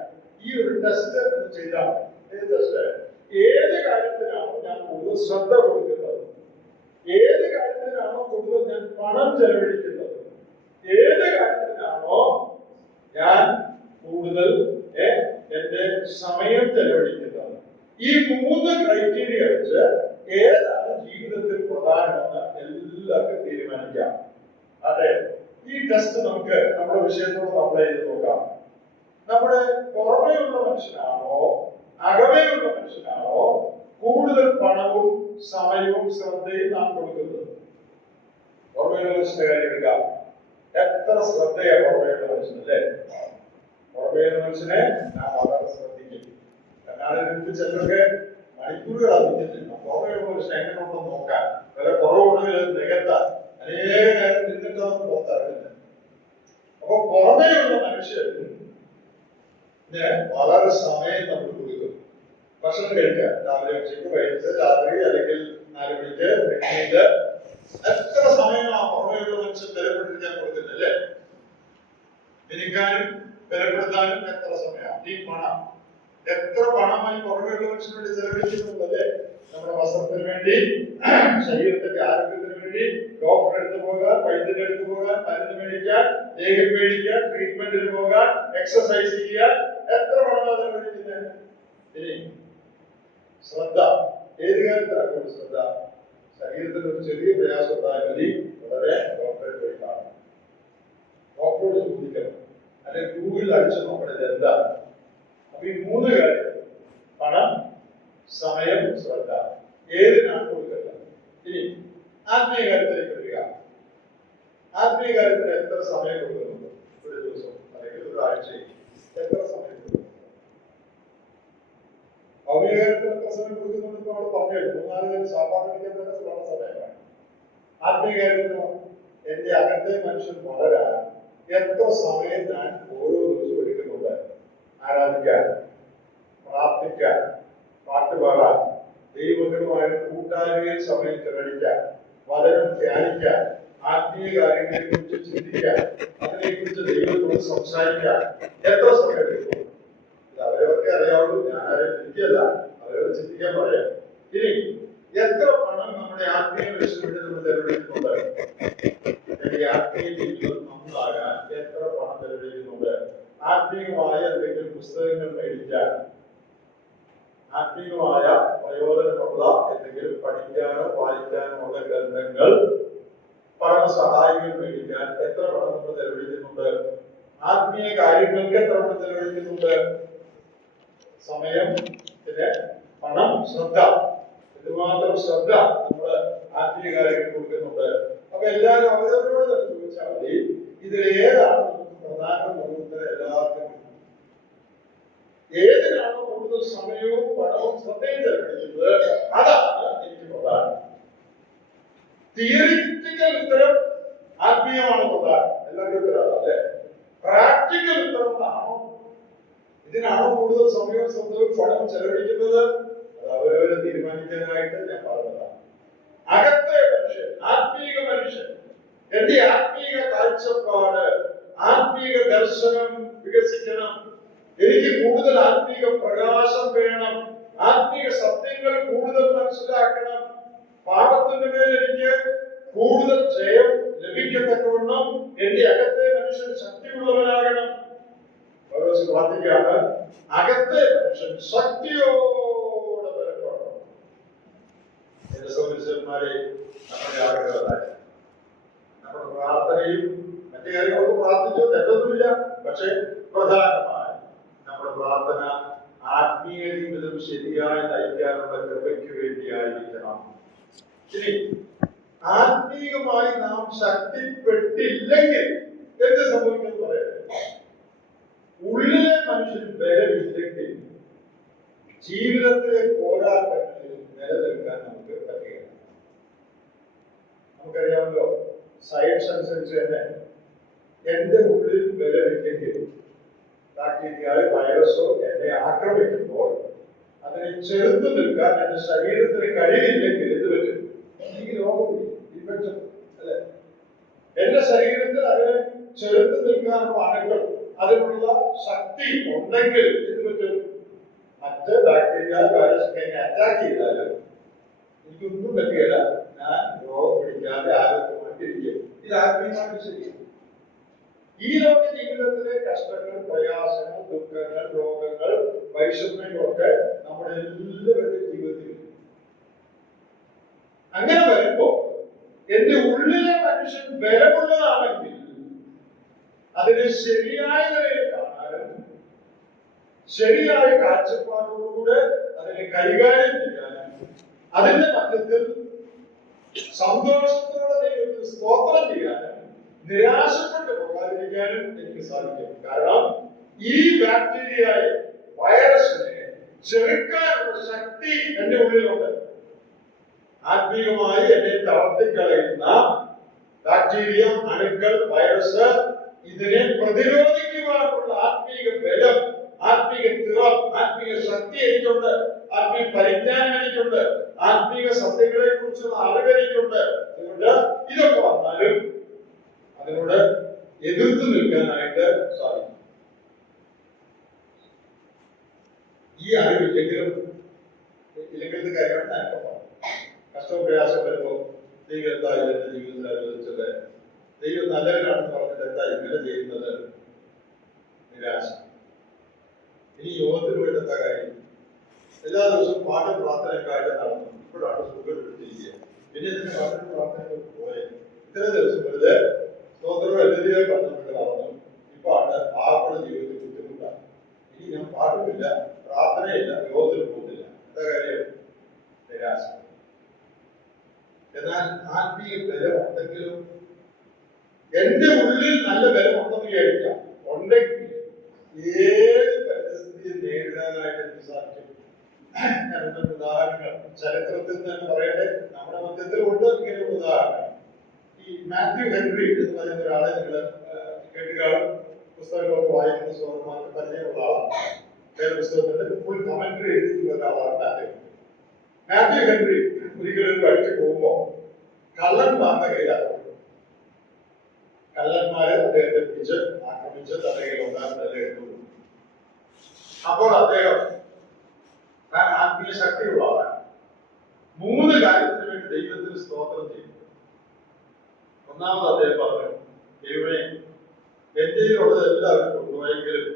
ഈ ഒരു ടെസ്റ്റ് ചെയ്താൽ ഏത് കാര്യത്തിനാണോ ഞാൻ കൂടുതൽ ശ്രദ്ധ കൊടുക്കുന്നത്, ഏത് കാര്യത്തിനാണോ കൂടുതൽ ഞാൻ പണം ചെലവഴിക്കുന്നത്, ഏത് കാര്യത്തിനാണോ ഞാൻ കൂടുതൽ എന്റെ സമയം ചെലവഴിക്കുന്നത്, ഈ 3 ക്രൈറ്റീരിയ വെച്ച് ഏതാണ് ജീവിതത്തിൽ പ്രധാനമെന്ന് എല്ലാവർക്കും തീരുമാനിക്കാം. അതെ, ഈ ടെസ്റ്റ് നമുക്ക് നമ്മുടെ വിഷയത്തോട് അപ്ലൈ ചെയ്ത് നോക്കാം. നമ്മുടെ പുറമേയുള്ള മനുഷ്യനാണോ അകമേയുള്ള മനുഷ്യനാണോ കൂടുതൽ പണവും സമയവും ശ്രദ്ധയും നാം കൊടുക്കുന്നത്? പുറമേയുള്ള മനുഷ്യന്റെ കാര്യം എടുക്കാം. എത്ര ശ്രദ്ധയാ പുറമേയുള്ള മനുഷ്യനല്ലേ? പുറമേയുള്ള മനുഷ്യനെ ഞാൻ വളരെ ശ്രദ്ധിക്കും. എന്നാലും ചിലർക്ക് മണിക്കൂറുകളാണ് നിൽക്കുന്നില്ല. പുറമേയുള്ള മനുഷ്യൻ എങ്ങനെ ഉണ്ടെന്ന് നോക്കാൻ, വില കുറവുണ്ടെങ്കിൽ അത് നികത്താൻ അനേക നേരം നിന്നിട്ടൊന്നും പുറത്തിറങ്ങുന്നില്ല. അപ്പൊ പുറമേയുള്ള മനുഷ്യന് വളരെ സമയം നമ്മൾ കൊടുക്കും. ഭക്ഷണം കഴിക്കാൻ രാവിലെ, ഉച്ചയ്ക്ക്, വൈകിട്ട്, രാത്രി, അല്ലെങ്കിൽ 4 മണിക്ക്, പിന്നീട് എത്ര സമയമാണ് പുറമേയുള്ള മനുഷ്യൻ വിലപ്പെട്ടിരിക്കാൻ കൊടുക്കുന്നില്ലേ? എനിക്കാനും വിലപ്പെടുത്താനും എത്ര സമയമാണ്? ഈ പണം എത്ര പണമായി പുറമേയുള്ള മനുഷ്യന് വേണ്ടി ചെലവഴിക്കുന്നുണ്ടല്ലേ? നമ്മുടെ വസ്ത്രത്തിന് വേണ്ടി, ശരീരത്തിന്റെ ആരോഗ്യത്തിന് വേണ്ടി, ഡോക്ടറെ അടുത്ത് പോകാൻ, വൈദ്യന്റെ അടുത്ത് പോകാൻ, മരുന്ന് മേടിക്കാൻ, ലേഖ്യം മേടിക്കാൻ, ട്രീറ്റ്മെന്റിന് പോകാൻ, എക്സസൈസ് ചെയ്യാൻ എത്ര പണമാണ് ചെലവഴിക്കുന്നത്? ഇനി ശ്രദ്ധ ഏത് കാര്യത്തിലാണ് ശ്രദ്ധ? ശരീരത്തിന് ഒരു ചെറിയ പ്രയാസം ഉണ്ടായാൽ മതി, വളരെ ഡോക്ടറെ പോയി കാണും, ഡോക്ടറോട് ചോദിക്കണം, അല്ലെങ്കിൽ ഗൂഗിളിൽ അടിച്ചു നോക്കണം ഇത് എന്താ. അപ്പൊ ഈ 3 കാര്യം, പണം, സമയം, ശ്രദ്ധ, ഏതിനാണ് കൊടുക്കുന്നത്? ഇനി ആത്മീയ കാര്യത്തിലേക്ക് വരിക. ആത്മീയ കാര്യത്തിന് എത്ര സമയം കൊടുക്കുന്നുണ്ട്? ഒരു ദിവസം അല്ലെങ്കിൽ ഒരു ആഴ്ചയിൽ എത്ര സമയം കൊടുക്കുന്നു? ഭൗമിക കാര്യത്തിന് എത്ര സമയം കൊടുക്കുന്നുണ്ട്? അവിടെ പറഞ്ഞു 3-4 നേരം സാപ്പാട് കഴിക്കാൻ തന്നെ വളരെ സമയമാണ്. ആത്മീയ കാര്യത്തിനോ? എന്റെ അകത്തെ മനുഷ്യൻ വളരാൻ എത്ര സമയം ഞാൻ ഓരോ ദിവസവും എടുക്കുന്നുണ്ട്? ആരാധിക്കാൻ, പ്രാർത്ഥിക്കാൻ, പാട്ടുപാടാൻ, ദൈവങ്ങളുമായിട്ട് കൂട്ടായ്മയിൽ സമയം ചെലവഴിക്കാൻ, വചനം ധ്യാനിക്കാൻ, ആത്മീയ കാര്യങ്ങളെ കുറിച്ച് ചിന്തിക്കാൻ, അതിനെക്കുറിച്ച് ദൈവത്തോട് സംസാരിക്കാൻ എത്ര സമയം എടുക്കും? ഇത് അവരവർക്ക് അറിയാവുള്ളൂ, ഞാൻ ആരെയും ചിന്തിക്കല്ല, അവരവർ ചിന്തിക്കാൻ പറയാം. ഇനി എത്ര പണം നമ്മുടെ ആത്മീയ ലക്ഷ്യത്തിന് നമ്മൾ ചെലവഴിക്കുന്നുണ്ട്? എന്റെ ആത്മീയ ജീവിതം നന്നാകാൻ എത്ര പണം ചെലവഴിക്കുന്നുണ്ട്? ആത്മീയമായ എന്തെങ്കിലും പുസ്തകങ്ങൾ മേടിക്കാൻ, ആത്മീയമായ പ്രയോജനമുള്ള എന്തെങ്കിലും പഠിക്കാനോ വായിക്കാനോ ഉള്ള ഗ്രന്ഥങ്ങൾ, പഠന സഹായികൾ മേടിക്കാൻ എത്ര പണം നമ്മൾ ചെലവഴിക്കുന്നുണ്ട്? ആത്മീയ കാര്യങ്ങൾക്ക് എത്ര പണം ചെലവഴിക്കുന്നുണ്ട്? സമയം, പണം, ശ്രദ്ധ, എന്തുമാത്രം ശ്രദ്ധ നമ്മൾ ആത്മീയ കാര്യങ്ങൾ കൊടുക്കുന്നുണ്ട്? അപ്പൊ എല്ലാവരും അവരവരോട് തന്നെ ചോദിച്ചാൽ മതി, ഇതിൽ ഏതാണ് നമുക്ക് പ്രധാനമെന്ന് എല്ലാവർക്കും. ഏതിനാണോ കൂടുതൽ സമയവും പണവും ശ്രദ്ധയും ചെലവഴിക്കുന്നത് അതാണ് എനിക്ക് പ്രധാനം. തിയറിറ്റിക്കൽ ഉത്തരം ആത്മീയമാണ് പ്രധാനം, എല്ലാവരും ഉത്തരവാണ് അല്ലെ? പ്രാക്ടിക്കൽ ഉത്തരം ആണോ? ഇതിനാണോ കൂടുതൽ സമയവും ശ്രദ്ധയും പണവും ചെലവഴിക്കുന്നത്? അത് അവരവരെ തീരുമാനിക്കാനായിട്ട് ഞാൻ പറഞ്ഞതാണ്. അകത്തെ മനുഷ്യൻ, ആത്മീക മനുഷ്യൻ, എന്റെ ആത്മീക കാഴ്ചപ്പാട്, ആത്മീക ദർശനം വികസിക്കണം. എനിക്ക് കൂടുതൽ ആത്മീക പ്രകാശം വേണം, ആത്മീക സത്യങ്ങൾ കൂടുതൽ മനസ്സിലാക്കണം, പാപത്തിന്റെ മേൽ എനിക്ക് കൂടുതൽ ജയം ലഭിക്കത്തക്കവണ്ണം എന്റെ അകത്തെ മനുഷ്യൻ ശക്തിയുള്ളവനാകണം. പ്രാർത്ഥിക്കുകയാണ്, അകത്തെ മനുഷ്യൻ ശക്തിയോടെ ബലപ്പെടണം. എന്റെ സഹോദരന്മാരെ, നമ്മുടെ ആഗ്രഹമായി നമ്മുടെ പ്രാർത്ഥനയും മറ്റു കാര്യങ്ങളൊക്കെ പ്രാർത്ഥിച്ചോ, തെറ്റൊന്നുമില്ല. പക്ഷെ പ്രധാനമായി നമ്മുടെ പ്രാർത്ഥന ആത്മീയ ജീവിതം ശരിയായി നയിക്കാനുള്ള കൃപയ്ക്ക് വേണ്ടിയായിരിക്കണം. ഇനി ആത്മീയമായി നാം ശക്തിപ്പെട്ടില്ലെങ്കിൽ എന്ത് സംഭവിക്കുമെന്ന് പറയട്ടെ. ഉള്ളിലെ മനുഷ്യൻ ബലമില്ലെങ്കിൽ ജീവിതത്തിലെ പോരാട്ടങ്ങളിൽ നിലനിൽക്കാൻ നമുക്ക് പറ്റുകയില്ല. നമുക്കറിയാമല്ലോ, സയൻസ് അനുസരിച്ച് തന്നെ എന്റെ ഉള്ളിൽ ബലമില്ലെങ്കിൽ, ബാക്ടീരിയയോ വൈറസോ എന്നെ ആക്രമിക്കുമ്പോൾ അതിനെ ചെറുത്തു നിൽക്കാൻ എന്റെ ശരീരത്തിന് കഴിയില്ലെങ്കിൽ ഇത് പറ്റും, എനിക്ക് രോഗം ഇൻഫെക്ഷൻ അല്ലെ? എന്റെ ശരീരത്തിൽ അതിനെ ചെറുത്തു നിൽക്കാനുള്ള അണുക്കൾ, അതിനുള്ള ശക്തി ഉണ്ടെങ്കിൽ ഇത് പറ്റും. മറ്റ് ബാക്ടീരിയ വൈറസ് എന്നെ അറ്റാക്ക് ചെയ്താലും എനിക്കൊന്നും പറ്റുകയില്ല, ഞാൻ രോഗം പിടിക്കാതെ ആരോഗ്യമായിട്ടിരിക്കും. ഇത് ആത്മീയമായിട്ട് ശരിയാണ്. ഈ ലോക ജീവിതത്തിലെ കഷ്ടങ്ങൾ, പ്രയാസങ്ങൾ, ദുഃഖങ്ങൾ, രോഗങ്ങൾ, വൈഷമ്യങ്ങളൊക്കെ നമ്മുടെ എല്ലാവരുടെ ജീവിതത്തിൽ അങ്ങനെ വരുമ്പോ എന്റെ ഉള്ളിലെ മനുഷ്യൻ ബലമുള്ളതാണെങ്കിൽ അതിനെ ശരിയായ നിലയിൽ കാണാനും ശരിയായ കാഴ്ചപ്പാടോടുകൂടെ അതിനെ കൈകാര്യം ചെയ്യാനും അതിന്റെ മധ്യത്തിൽ സന്തോഷത്തോടെ ദൈവത്തിന് സ്തോത്രം ചെയ്യാനും നിരാശപ്പെട്ട് പാടാതിരിക്കാനും എനിക്ക് സാധിക്കും. കാരണം ഈ ബാക്ടീരിയയെ, വൈറസിനെ ചെറുക്കാനുള്ള ശക്തി എന്റെ ഉള്ളിലുണ്ട്. ആത്മീയമായി എന്നെ തളർത്തിക്കളയുന്ന ബാക്ടീരിയ, അണുക്കൾ, വൈറസ്, ഇതിനെ പ്രതിരോധിക്കുവാനുള്ള ആത്മീയ ബലം, ആത്മീയ തിറം, ആത്മീയ ശക്തി എനിക്കുണ്ട്. ആത്മീയ പരിജ്ഞാനം എനിക്കുണ്ട്. ആത്മീയ സത്യങ്ങളെ കുറിച്ചുള്ള അറിവ് എനിക്കുണ്ട്. അതുകൊണ്ട് ഇതൊക്കെ വന്നാലും അതിനോട് എതിർത്ത് നിൽക്കാനായിട്ട് സാധിക്കും. ഈ അറിവില്ലെങ്കിലും ഇല്ലെങ്കിലത്തെ കാര്യമാണ് ഞാൻ പറയാം. കഷ്ടവും പ്രയാസം വരുമ്പോൾ ദൈവം എന്താ എന്റെ ജീവിതത്തിൽ അനുവദിച്ചത്, ദൈവം നല്ലവരാണെന്ന് പറഞ്ഞിട്ട് എന്താ ഇങ്ങനെ ചെയ്യുന്നത്, നിരാശ. ഇനി യോഗത്തിന് വേണ്ടി എന്താ കാര്യം? എല്ലാ ദിവസവും പാട്ടും പ്രാർത്ഥനയൊക്കെയായിട്ട് നടന്നു. ഇപ്പോഴാണ് സുഖം പിടിച്ചിരിക്കുക. പിന്നെ ഇതിന് പാട്ടും പ്രാർത്ഥനയൊക്കെ പോയെ ഇത്ര ദിവസം വെറുതെ സ്തോത്രവും എല്ലാം പറഞ്ഞിട്ട് നടന്നു. ഇപ്പൊ ആണ് ആകുള്ള ജീവിതത്തിൽ ബുദ്ധിമുട്ടാണ്. ഇനി ഞാൻ പാട്ടുമില്ല, പ്രാർത്ഥനയില്ല, യോഗത്തിന് പോകുന്നില്ല. എന്താ കാര്യം? നിരാശ. എന്നാൽ ആത്മീയ ബലം ഉണ്ടെങ്കിലും, എന്റെ ഉള്ളിൽ നല്ല ബലം ഉണ്ടെന്ന് വിചാരിക്കാം, ഉണ്ടെങ്കിൽ ഏത് പരിസ്ഥിതിയും നേരിടാനായിട്ട് എനിക്ക് സാധിക്കും. ഞാനൊരു ഉദാഹരണങ്ങൾ ചരിത്രത്തിൽ തന്നെ പറയട്ടെ, നമ്മുടെ മധ്യത്തിൽ ഉണ്ട് ഇങ്ങനെയുള്ള ഉദാഹരണങ്ങൾ. ഈ മാത്യു ഹെൻറി എന്ന് പറയുന്ന ഒരാളെ നിങ്ങൾ കേട്ടുകാളും പുസ്തകങ്ങളൊക്കെ വായിക്കുന്ന സഹോദരന്മാർക്ക് പരിചയമുള്ള ആളാണ്. വേറെ പുസ്തകത്തിന്റെ ഫുൾ കമന്ററി എഴുതിയിട്ടുള്ള ഒരാളാണ് മാത്യു ഹെൻറി. ഒരിക്കലും പഠിച്ചു പോകുമ്പോ കള്ളന്മാരുടെ കയ്യിലാക്കും. കള്ളന്മാരെ അദ്ദേഹത്തെ പിടിച്ച് ആക്രമിച്ച് തന്റെ കയ്യിലുണ്ടാകുന്നതല്ലേ എടുത്തുള്ളൂ. അപ്പോൾ അദ്ദേഹം താൻ ആത്മീയ ശക്തിയുള്ളതാണ്. 3 കാര്യത്തിന് വേണ്ടി ദൈവത്തിന് സ്തോത്രം ചെയ്തു. ഒന്നാമത് അദ്ദേഹം പറഞ്ഞു, ദൈവമേ, എന്റെ ഉള്ളത് എല്ലാവരും കൊണ്ടുപോയെങ്കിലും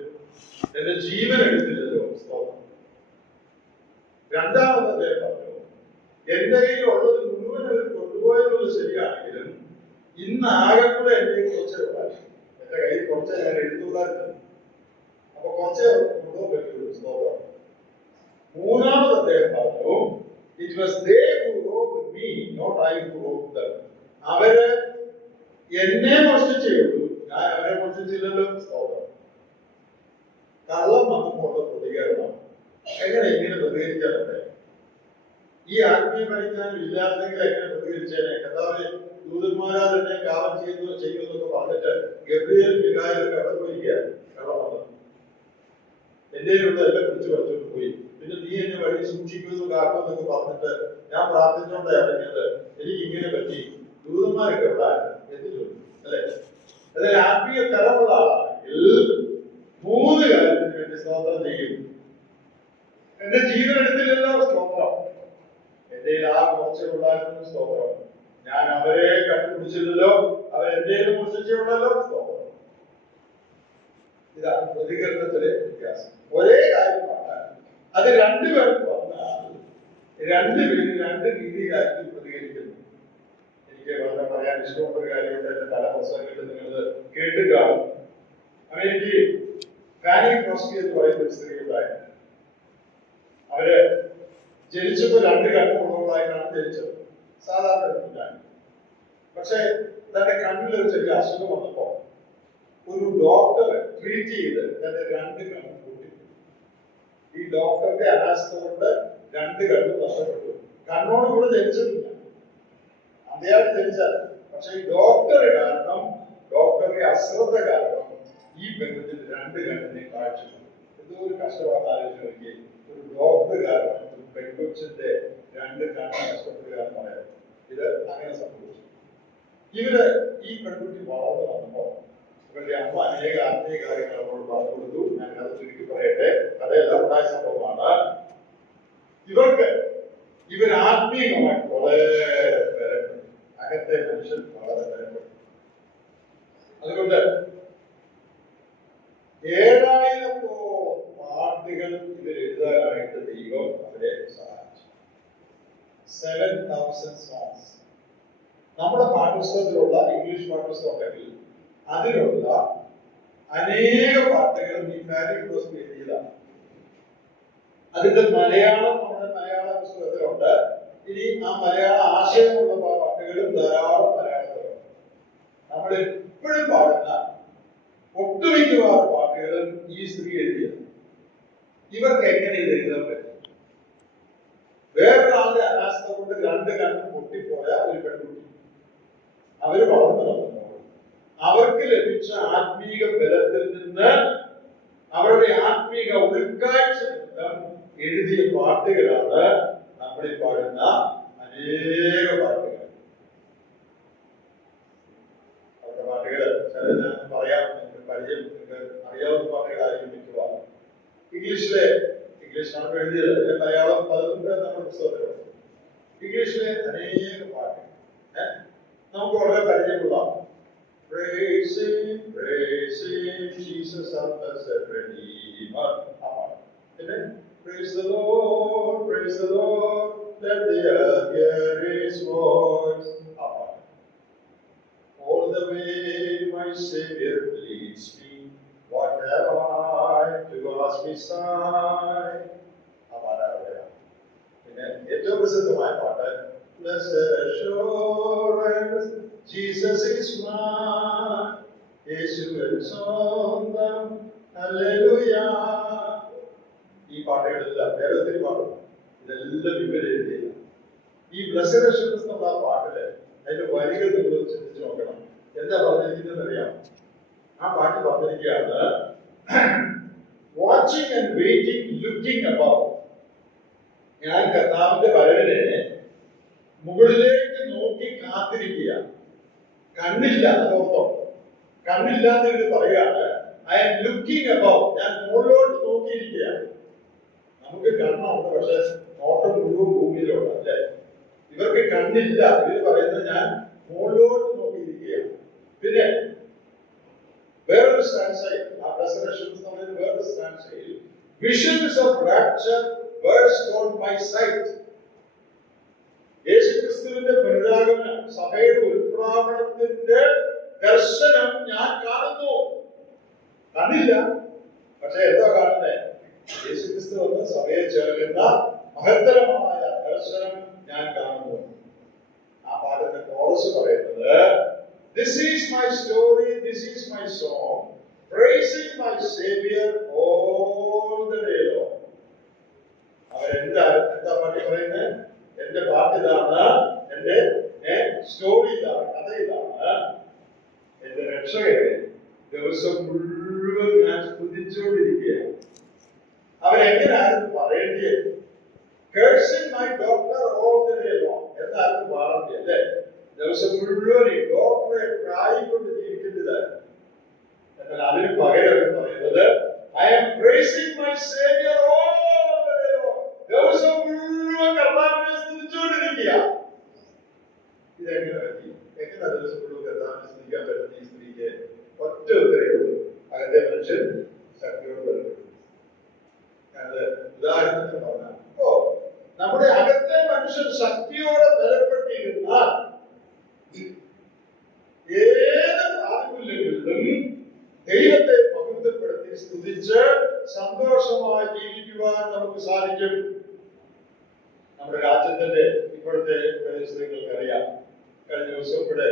എന്റെ ജീവൻ എടുത്തില്ലല്ലോ, സ്തോത്രം. രണ്ടാമത് അദ്ദേഹം പറഞ്ഞു, എന്റെ കയ്യിലുള്ളത് മുഴുവൻ അവർ കൊണ്ടുപോയെന്നുള്ളത് ശരിയാണെങ്കിലും ഇന്ന് ആകെ കൂടെ എന്റെ കുറച്ചേ ഉള്ളായിരുന്നു. എന്റെ കയ്യിൽ കുറച്ചേ ഞാൻ എഴുതുള്ളായിരുന്നു. അപ്പൊ കുറച്ചേ കൊണ്ടുപോകാൻ പറ്റുള്ളൂ, സ്തോത്രം. മൂന്നാമത് അദ്ദേഹം പറഞ്ഞു, it was they who robbed me, not I who robbed them. അവര് എന്നെ മോഷ്ടിച്ചേ ഉള്ളൂ, ഞാൻ അവരെ മോഷ്ടിച്ചില്ലല്ലോ, സ്തോത്രം. കള്ളം വന്നപ്പോൾ പ്രതികരണമാണ്. എങ്ങനെ പ്രതികരിക്കാറുണ്ട്? ഈ ആത്മീയ പരിജ്ഞാനം ഇല്ലാതെങ്കിൽ എങ്ങനെ പ്രതികരിച്ചേനെ? കർത്താവ് ദൂതന്മാരാ തന്നെ കാവൽ ചെയ്യുന്നൊക്കെ പറഞ്ഞിട്ട് ഗബ്രിയേൽ മിഖായേലൊക്കെ അവിടെ പോയിരിക്കുകയാണ്. കള്ളം വന്നത് എന്റെ എല്ലാം പിടിച്ചു പറിച്ചോണ്ട് പോയി. പിന്നെ നീ എന്നെ വഴി സൂക്ഷിക്കുന്നു കാക്കുമെന്നൊക്കെ പറഞ്ഞിട്ട് ഞാൻ പ്രാർത്ഥിച്ചോണ്ടാ ഇറങ്ങിയത്, എനിക്ക് ഇങ്ങനെ പറ്റി. ദൂതന്മാരൊക്കെ എവിടെ എത്തിച്ചു അല്ലെ? അതായത് ആത്മീയ തരമുള്ള ആളാണെങ്കിൽ 3 കാര്യത്തിന് വേണ്ടി സ്തോത്രം ചെയ്യും. എന്റെ ജീവൻ എടുത്തില്ലല്ലോ, സ്തോത്രം. എന്റെ ആ കുറച്ചേ ഉള്ളായിരുന്നു, സ്തോത്രം. ഞാൻ അവരെ കണ്ടുപിടിച്ചില്ലല്ലോ, അവരെന്റെ മോഷിച്ചുള്ളല്ലോ, സ്തോത്രം. ഇതാണ് പ്രതികരണത്തിലെ വ്യത്യാസം. ഒരേ കാര്യമാണ്. അത് 2 പേർക്ക് വന്നാൽ 2 പേര് 2 രീതിയിലായിരിക്കും പ്രതികരിക്കുന്നു. എനിക്ക് വളരെ പറയാൻ ഇഷ്ടമുള്ള ഒരു കാര്യമുണ്ട്. എന്റെ പല പുസ്തകങ്ങളിൽ നിങ്ങൾ കേട്ട് കാണും. അമേരിക്കയിൽ ഫാനി ക്രോസ്കി എന്ന് പറയുന്ന ഒരു സ്ത്രീ ഉണ്ടായിരുന്നു. അവര് ജനിച്ചപ്പോൾ 2 കണ്ണുള്ളവളായിട്ടാണ് ജനിച്ചത്. സാധാരണ കുഞ്ഞാണ്. പക്ഷെ തന്റെ കണ്ണിൽ ഒരു ചെറിയ അസുഖം വന്നപ്പോ ഒരു ഡോക്ടറെ ട്രീറ്റ് ചെയ്ത് തന്റെ 2 കണ്ണും കൂട്ടി. ഈ ഡോക്ടറുടെ അനാസ്ഥ കൊണ്ട് 2 കണ്ണും നഷ്ടപ്പെട്ടു. കണ്ണോട് കൂടെ ജനിച്ചിട്ടില്ല, അതേയായിട്ട് ജനിച്ചാൽ. പക്ഷെ ഈ ഡോക്ടറെ കാരണം, ഡോക്ടറുടെ അശ്രദ്ധ കാരണം ഈ പെൺകുട്ടിന്റെ 2 കണ്ണിനെ കാഴ്ച. എന്തോ ഒരു കഷ്ടമാണ് ആലോചിച്ച് നോക്കി. ഒരു ഡോക്ടർ കാരണം ഒരു പെൺകൊച്ചിന്റെ 2 കണ്ണ് നഷ്ടപ്പെടുക എന്ന് പറയാം. ഇത് അങ്ങനെ സംഭവിച്ചു. ഇവര് ഈ പെൺകുട്ടി വളർന്നു വന്നപ്പോ ഇവരുടെ അമ്മ അനേക ആത്മീയ കാര്യങ്ങൾ അവരോട് പറഞ്ഞു കൊടുത്തു. ഞാൻ അത് ചുരുക്കി പറയട്ടെ, അതെല്ലാം ഉണ്ടായ സംഭവമാണ്. ഇവർ ആത്മീയമായിട്ട് വളരെ ബലപ്പെട്ടു. അകത്തെ മനുഷ്യൻ വളരെ ബലപ്പെട്ടു. അതുകൊണ്ട് 7000ഓളം പാട്ടുകൾ ഇവർ എഴുതാനായിട്ട് ദൈവം അവരെ സഹായിച്ചു. 7000 സോങ്സ്. നമ്മുടെ പാഠപുസ്തകത്തിലുള്ള ഇംഗ്ലീഷ് പാഠപുസ്തകം ഉണ്ടെങ്കിൽ അതിലുള്ള അനേക പാട്ടുകളും ഈ ഫാനി ക്രോസ്കി എഴുതിയതാണ്. അതിന്റെ മലയാളം നമ്മുടെ മലയാള പുസ്തകത്തിലുണ്ട്. ഇനി ആ മലയാള ആശയമുള്ള പാട്ടുകളും ധാരാളം മലയാളത്തിലുണ്ട്. നമ്മൾ എപ്പോഴും പാടുന്ന ഒട്ടുമിക്കവാറും പാട്ടുകളും ഈ സ്ത്രീ എഴുതിയത്. ഇവർക്ക് എങ്ങനെ ഇത് എഴുതാൻ പറ്റും? വേറൊരാളുടെ അനാസ്ഥ കൊണ്ട് രണ്ട് കണ്ണും പൊട്ടിപ്പോയ ഒരു പെൺകുട്ടി, അവര് വളർന്നു വന്നപ്പോൾ അവർക്ക് ലഭിച്ച ആത്മീക ബലത്തിൽ നിന്ന് അവരുടെ ആത്മീക ഉൾക്കാഴ്ച എഴുതിയ പാട്ടുകളാണ് നമ്മളിൽ പാടുന്ന അനേക പാട്ടുകൾ. അവരുടെ പാട്ടുകൾ ചിലത് പറയാം, പരിചയം അറിയാവുന്ന പാട്ടുകളായിരിക്കും മിക്കവാറും. ഇംഗ്ലീഷിലാണ് എഴുതിയത്, മലയാളം പലതുണ്ട് നമ്മുടെ പുസ്തകത്തിലുണ്ട്. ഇംഗ്ലീഷിലെ അനേക പാട്ടുകൾ നമുക്ക് വളരെ പരിചയമുള്ള Praising, praising Jesus our blessed Redeemer. Amen. Praise the Lord, let the earth hear His voice. Amen. All the way my Savior leads me, what have I to ask beside? Amen. ഏറ്റവും പ്രസിദ്ധമായ പാട്ട് Blessed assurance, Jesus is mine, യേശുവിൻ സ്വന്തം, hallelujah. ഈ പാട്ടുകളെല്ലാം വേറെ ഒത്തിരി പാടും, ഇതെല്ലാം ഇവർ എഴുതിയില്ല. ഈ ബ്ലെസ്സഡ് അഷ്വറൻസ് എന്നുള്ള ആ പാട്ടില് അതിന്റെ വരികൾ നിങ്ങൾ ചിന്തിച്ചു നോക്കണം. എന്താ പറഞ്ഞിരിക്കുന്നത് അറിയാം? ആ പാട്ട് പറഞ്ഞിരിക്കുകയാണ്, watching and waiting looking about. ഞാൻ കർത്താവിന്റെ വരവിനെ മുകളിലേക്ക് നോക്കി കാത്തിരിക്കുക. കണ്ണില്ല, അതോർത്തോ, കണ്ണില്ലാതെ ഇവര് പറയാണ് ഐ എം ലുക്കിംഗ് അബൌട്ട്. ഞാൻ മുകളിലോട്ട് നോക്കിയിരിക്കുക. നമുക്ക് കണ്ണുണ്ട്, പക്ഷെ നോട്ടം മുഴുവൻ ഭൂമിയിലോട്ട്, അല്ലേ? ഇവർക്ക് കണ്ണില്ല. ഇവര് പറയുന്നത് ഞാൻ മുകളിലോട്ട് നോക്കിയിരിക്കുകയാണ്. പിന്നെ വേറൊരു സ്റ്റാൻസയിൽ, ആ പ്രസന്റേഷൻസ് തമ്മിൽ വേറൊരു സ്റ്റാൻസയിൽ, visions of rapture burst on my sight. യേശുക്രിസ്തുവിന്റെ പുനരാഗമന സഭയുടെ ഉത്പ്രാപണത്തിന്റെ ദർശനം ഞാൻ കാണുന്നു. കണ്ണില്ല, പക്ഷെ എന്താ കാണുന്നത്? യേശുക്രിസ്തു വന്ന് സഭയെ ചേർക്കുന്ന മഹത്തരമായ ദർശനം ഞാൻ കാണുന്നു. ആ പാട്ടിന്റെ കോറസ് പറയുന്നത്, This is my story, this is my song, praising my Savior all the day long. അവരെന്താ പാട്ട് പറയുന്നത്? എന്റെ പാട്ട് ഇതാണ്, എന്റെ സ്റ്റോറി ഇതാണ്, കഥ ഇതാണ്. എന്റെ രക്ഷകരെ ദിവസം മുഴുവൻ ഞാൻ സ്തുതിച്ചുകൊണ്ടിരിക്കുകയാണ്. അവരെങ്ങനെയായിരുന്നു പറയേണ്ടത്? Cursing my doctor all the day long എന്നായിരുന്നു പാടേണ്ടത്, അല്ലേ? ദിവസം മുഴുവൻ ഈ ഡോക്ടറെ പ്രായിക്കൊണ്ട് ജീവിക്കേണ്ടതാണ്. എന്നാൽ അതിന് പകരം പറയുന്നത്, I am praising my Savior all the day long. ദിവസം മുഴുവൻ കർത്താവിനെ സ്തുതിച്ചുകൊണ്ടിരിക്കുക. ഇതെങ്ങനെ പറ്റി? എങ്ങനെ ദിവസം മുഴുവൻ കർത്താവിനെ സ്തുതിക്കാൻ പറ്റുന്ന ഈ സ്ത്രീക്ക് ഒറ്റ ഉത്തരവേ ഉള്ളൂ, അകത്തെ മനുഷ്യൻ ശക്തിയോട് ബന്ധപ്പെട്ടു. ഞാനത് ഉദാഹരണത്തിന് പറഞ്ഞാൽ, നമ്മുടെ അകത്തെ മനുഷ്യൻ ശക്തിയോടെ ബലപ്പെട്ടിരുന്നാൽ ഏത് ആനുകൂല്യങ്ങളിലും ദൈവത്തെ മഹത്വപ്പെടുത്തി സ്തുതിച്ച് സന്തോഷമായി ജീവിക്കുവാൻ നമുക്ക് സാധിക്കും. നമ്മുടെ രാജ്യത്തിന്റെ ഇപ്പോഴത്തെ പരിസ്ഥിതികൾക്ക് അറിയാം. കഴിഞ്ഞ ദിവസം ഇവിടെ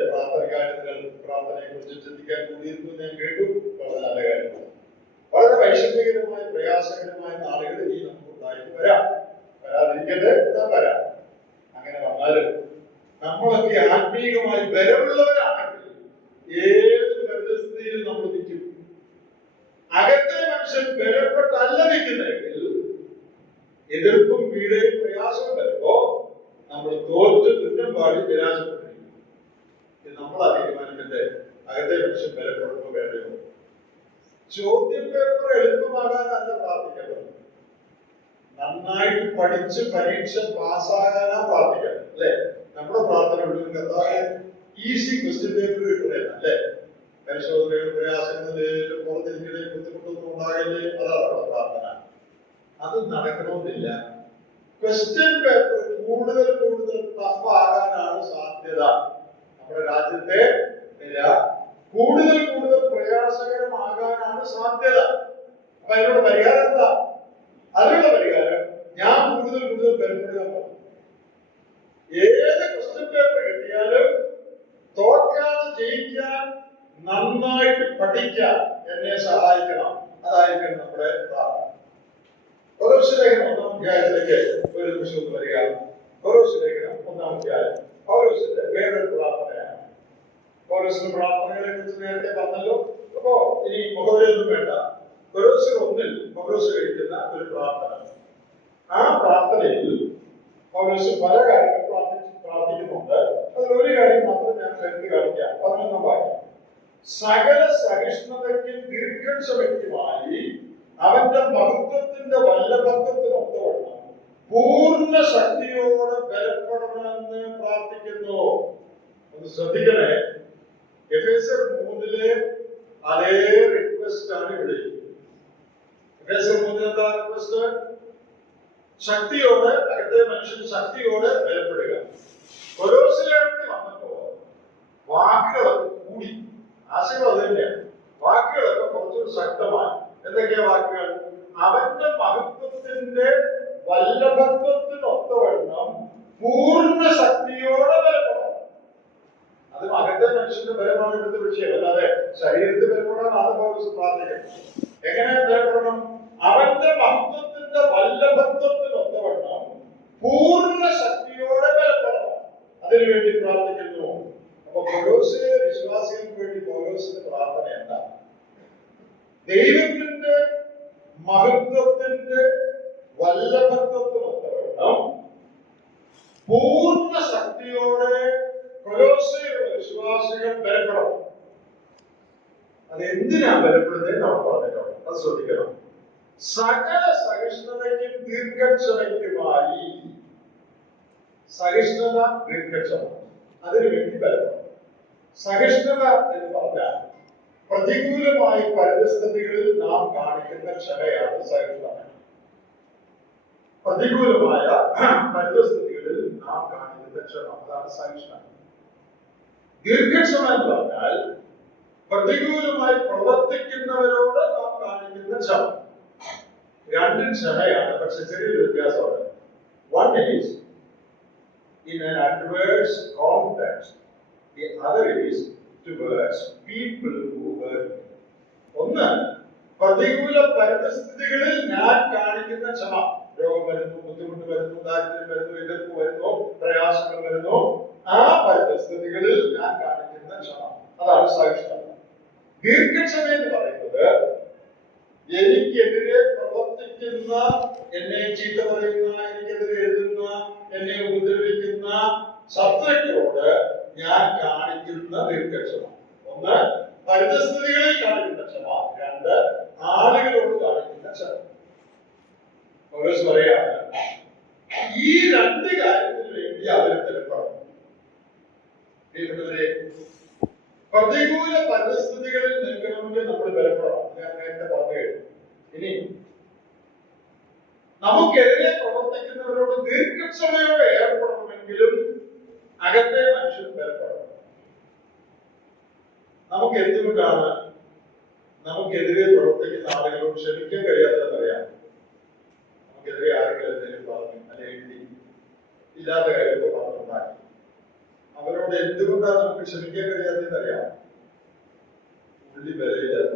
പ്രാർത്ഥനയെ കുറിച്ച് ചിന്തിക്കാൻ കൂടിയിരുന്നു, ഞാൻ കേട്ടു. വളരെ നല്ല കാര്യമാണ്. വളരെ വൈഷമ്യകരമായ പ്രയാസകരമായ നാളുകൾ ഇനി നമുക്ക് ഉണ്ടായിട്ട് വരാം. വരാതിരിക്കട്ടെ, വരാം. അങ്ങനെ വന്നാലും നമ്മളൊക്കെ ആത്മീയമായി ബലമുള്ളവരാണെങ്കിൽ ഏത് പരിസ്ഥിതിയിലും നമ്മൾ നിൽക്കും. അകത്തെ മനുഷ്യൻ ബലപ്പെട്ടല്ല നിൽക്കുന്നെങ്കിൽ എതിർപ്പും പീഡയും പ്രയാസവും വരുമ്പോ നമ്മൾ തോറ്റ് തുന്നം പാടി നിരാശപ്പെട്ടിരിക്കും. ഇത് നമ്മളാ തീരുമാനിക്കട്ടെ, അകത്തെ മനുഷ്യൻ ബലപ്പെടുമ്പോ വേണ്ടയോ? ചോദ്യം പേപ്പർ എളുപ്പമാകാനല്ല പ്രാർത്ഥിക്കേണ്ടത്, നന്നായിട്ട് പഠിച്ച് പരീക്ഷ പാസ്സാകാനാ പ്രാർത്ഥിക്കണം, അല്ലെ? നമ്മുടെ പ്രാർത്ഥന മുഴുവൻ കർത്താവേ ഈസി ക്വസ്റ്റ്യൻ പേപ്പർ കിട്ടുന്നില്ല, അല്ലെ? പരിശോധനകൾ പ്രയാസങ്ങളില് പുറത്തിരിക്കണേ, ബുദ്ധിമുട്ടൊന്നും ഉണ്ടാകല്ലേ, അതാണ് നമ്മുടെ പ്രാർത്ഥന. അത് നടക്കണമെന്നില്ല. ക്വസ്റ്റ്യൻ പേപ്പർ കൂടുതൽ ടഫ് ആകാനാണ് സാധ്യത. നമ്മുടെ രാജ്യത്തെ നില കൂടുതൽ പ്രയാസകരമാകാനാണ് സാധ്യത. അപ്പൊ അതിനുള്ള പരിഹാരം എന്താ? അതിനുള്ള പരിഹാരം ഞാൻ കൂടുതൽ ബലപ്പെടുക. ഏത് ക്വസ്റ്റ്യൻ പേപ്പർ കിട്ടിയാലും തോൽക്കാതെ ജയിക്കാൻ നന്നായിട്ട് പഠിക്കാൻ എന്നെ സഹായിക്കണം. അതായിരിക്കും നമ്മുടെ പ്രാർത്ഥന. പൗലോസ്ലേഖനം 1-ാം അധ്യായത്തിലേക്ക് ഒരു നിമിഷം വരിക. പൗലോസ്ലേഖനം 1-ാം അധ്യായം പൗലോസിന്റെ വേറൊരു പ്രാർത്ഥനയാണ്. പൗലോസിന്റെ പ്രാർത്ഥനകളെ കുറിച്ച് നേരത്തെ പറഞ്ഞല്ലോ. അപ്പോ ഇനി മുഖവരിയൊന്നും വേണ്ട. കൊലോസ്യർ 1-ൽ പൗലോസ് കഴിക്കുന്ന ഒരു പ്രാർത്ഥന. ആ പ്രാർത്ഥനയിൽ പൗലോസ് പല കാര്യങ്ങൾ പ്രാർത്ഥിക്കുന്നുണ്ട്. അതിൽ ഒരു കാര്യം മാത്രം ഞാൻ എടുത്ത് കാണിക്കാം. 11-ാം വാക്യം. സകല സഹിഷ്ണുതയ്ക്കും ദീർഘക്ഷമയ്ക്കുമായി അവന്റെ മഹത്വത്തിന്റെ വല്ലഭത്വത്തിനൊത്തവണ്ണം പൂർണ്ണ ശക്തിയോടെ ബലപ്പെടണമെന്ന് പ്രാർത്ഥിക്കുന്നു. ഒന്ന് ശ്രദ്ധിക്കണേ. എഫേസ്യർ 3-ലെ അതേ റിക്വസ്റ്റ് ആണ് ഇവിടെ. എഫേസ്യർ 3-ൽ എന്താ റിക്വസ്റ്റ്? ശക്തിയോടെ, അകത്തെ മനുഷ്യൻ ശക്തിയോടെ ബലപ്പെടുക. കൊലോസ്യർക്ക് വന്നപ്പോ വാക്കുകളൊക്കെ കൂടി. ആശയം അത് തന്നെയാണ്. വാക്കുകളൊക്കെ കുറച്ചുകൂടി ശക്തമായി. എന്തൊക്കെയാ വാക്കുകൾ? അവന്റെ മഹത്വത്തിന്റെ വല്ലഭത്വത്തിനൊത്തവണ്ണം പൂർണ്ണ ശക്തിയോടെ ബലപ്പെടണം. അത് അകത്തെ മനുഷ്യന്റെ ബലമാണ് ഇവിടുത്തെ വിഷയം. അല്ലാതെ ശരീരത്തിൽ ബലപ്പെടാനാണ് പൗലോസ് പ്രാർത്ഥിക്കുന്നത്. എങ്ങനെ ബലപ്പെടണം? അവന്റെ മഹത്വത്തിന്റെ വല്ലഭത്വത്തിനൊത്തവണ്ണം പൂർണ്ണ ശക്തിയോടെ ബലപ്പെടണം. അതിനുവേണ്ടി പ്രാർത്ഥിക്കുന്നു. അപ്പൊ പൗലോസിലെ വിശ്വാസികൾക്ക് വേണ്ടി പൗലോസിന്റെ പ്രാർത്ഥന എന്താ? ദൈവത്തിന്റെ മഹത്വത്തിന്റെ വല്ലഭത്വത്തിനൊത്തവണ്ണം പൂർണ്ണ ശക്തിയോടെ കൊലോസ്യയിലുള്ള വിശ്വാസികൾ ബലപ്പെടണം. അത് എന്തിനാ ബലപ്പെടുന്നത് നമ്മൾ പറഞ്ഞിട്ടുണ്ട്. അത് ശ്രദ്ധിക്കണം. സകല സഹിഷ്ണുതയ്ക്കും ദീർഘക്ഷമയ്ക്കുമായി. സഹിഷ്ണുത, ദീർഘക്ഷമ, അതിനുവേണ്ടി ബലപ്പെടണം. സഹിഷ്ണുത എന്ന് പറഞ്ഞാൽ പ്രതികൂലമായ പരിസ്ഥിതികളിൽ നാം കാണിക്കുന്ന ക്ഷമയാണ് സഹിഷ്ണുത. പ്രതികൂലമായ പരിസ്ഥിതികളിൽ നാം കാണിക്കുന്ന ക്ഷമ, അതാണ് സഹിഷ്ണുത. ദീർഘക്ഷമ എന്ന് പറഞ്ഞാൽ പ്രതികൂലമായി പ്രവർത്തിക്കുന്നവരോട് നാം കാണിക്കുന്ന ക്ഷമ. രണ്ടും ക്ഷമയാണ്, പക്ഷെ ചെറിയൊരു വ്യത്യാസമുണ്ട്. One is in an adverse context, the other is towards people who hurt me. ഒന്ന്, പ്രതികൂല പരിസ്ഥിതികളിൽ ഞാൻ കാണിക്കുന്ന ക്ഷമ. രോഗം വരുന്നു, ബുദ്ധിമുട്ട് വരുന്നു, ദാരിദ്ര്യം വരുന്നു, എതിർപ്പ് വരുന്നു, പ്രയാസങ്ങൾ വരുന്നു. ആ പരിസ്ഥിതികളിൽ ഞാൻ കാണിക്കുന്ന ക്ഷമ, അതാണ് സഹിഷ്ണുത. ദീർഘക്ഷമ എന്ന് പറയുന്നത് എനിക്കെതിരെ പ്രവർത്തിക്കുന്ന, എന്നെ ചീത്ത പറയുന്ന, എനിക്കെതിരെ എഴുതുന്ന, എന്നെ ഉപദ്രവിക്കുന്ന ശത്രുക്കളോട് ഞാൻ കാണിക്കുന്ന ദീർഘക്ഷമ. ഒന്ന്, പരിസ്ഥിതികളിൽ കാണിക്കുന്ന ക്ഷമ. രണ്ട്, ആളുകളോട് കാണിക്കുന്ന ക്ഷമ. പൗലോസ് പറയാണ്, ഈ രണ്ട് കാര്യത്തിന് വേണ്ടി അവർ ബലപ്പെടണം. പ്രതികൂല പരിസ്ഥിതികളിൽ നിൽക്കണമെങ്കിൽ നമ്മൾ ബലപ്പെടണം. ഞാൻ നേരത്തെ പറഞ്ഞു കഴിഞ്ഞു. ഇനി നമുക്കെതിരെ പ്രവർത്തിക്കുന്നവരോട് ദീർഘക്ഷമയോടെ ഏർപ്പെടണമെങ്കിലും അകത്തെ മനുഷ്യൻ ബലപ്പെടണം. നമുക്ക് എന്തുകൊണ്ടാണ് നമുക്കെതിരെ പ്രവർത്തിക്കുന്ന ആളുകളോട് ക്ഷമിക്കാൻ കഴിയാത്തതെന്നറിയാം. നമുക്കെതിരെ ആരെങ്കിലും എന്തെങ്കിലും പറഞ്ഞു, അല്ലെങ്കിൽ ഇല്ലാത്ത കാര്യമൊക്കെ പറഞ്ഞുണ്ടാക്കി, അവരോട് എന്തുകൊണ്ടാണ് നമുക്ക് ക്ഷമിക്കാൻ കഴിയാത്തതെന്നറിയാം. ഉള്ളി വിലയില്ലാത്ത.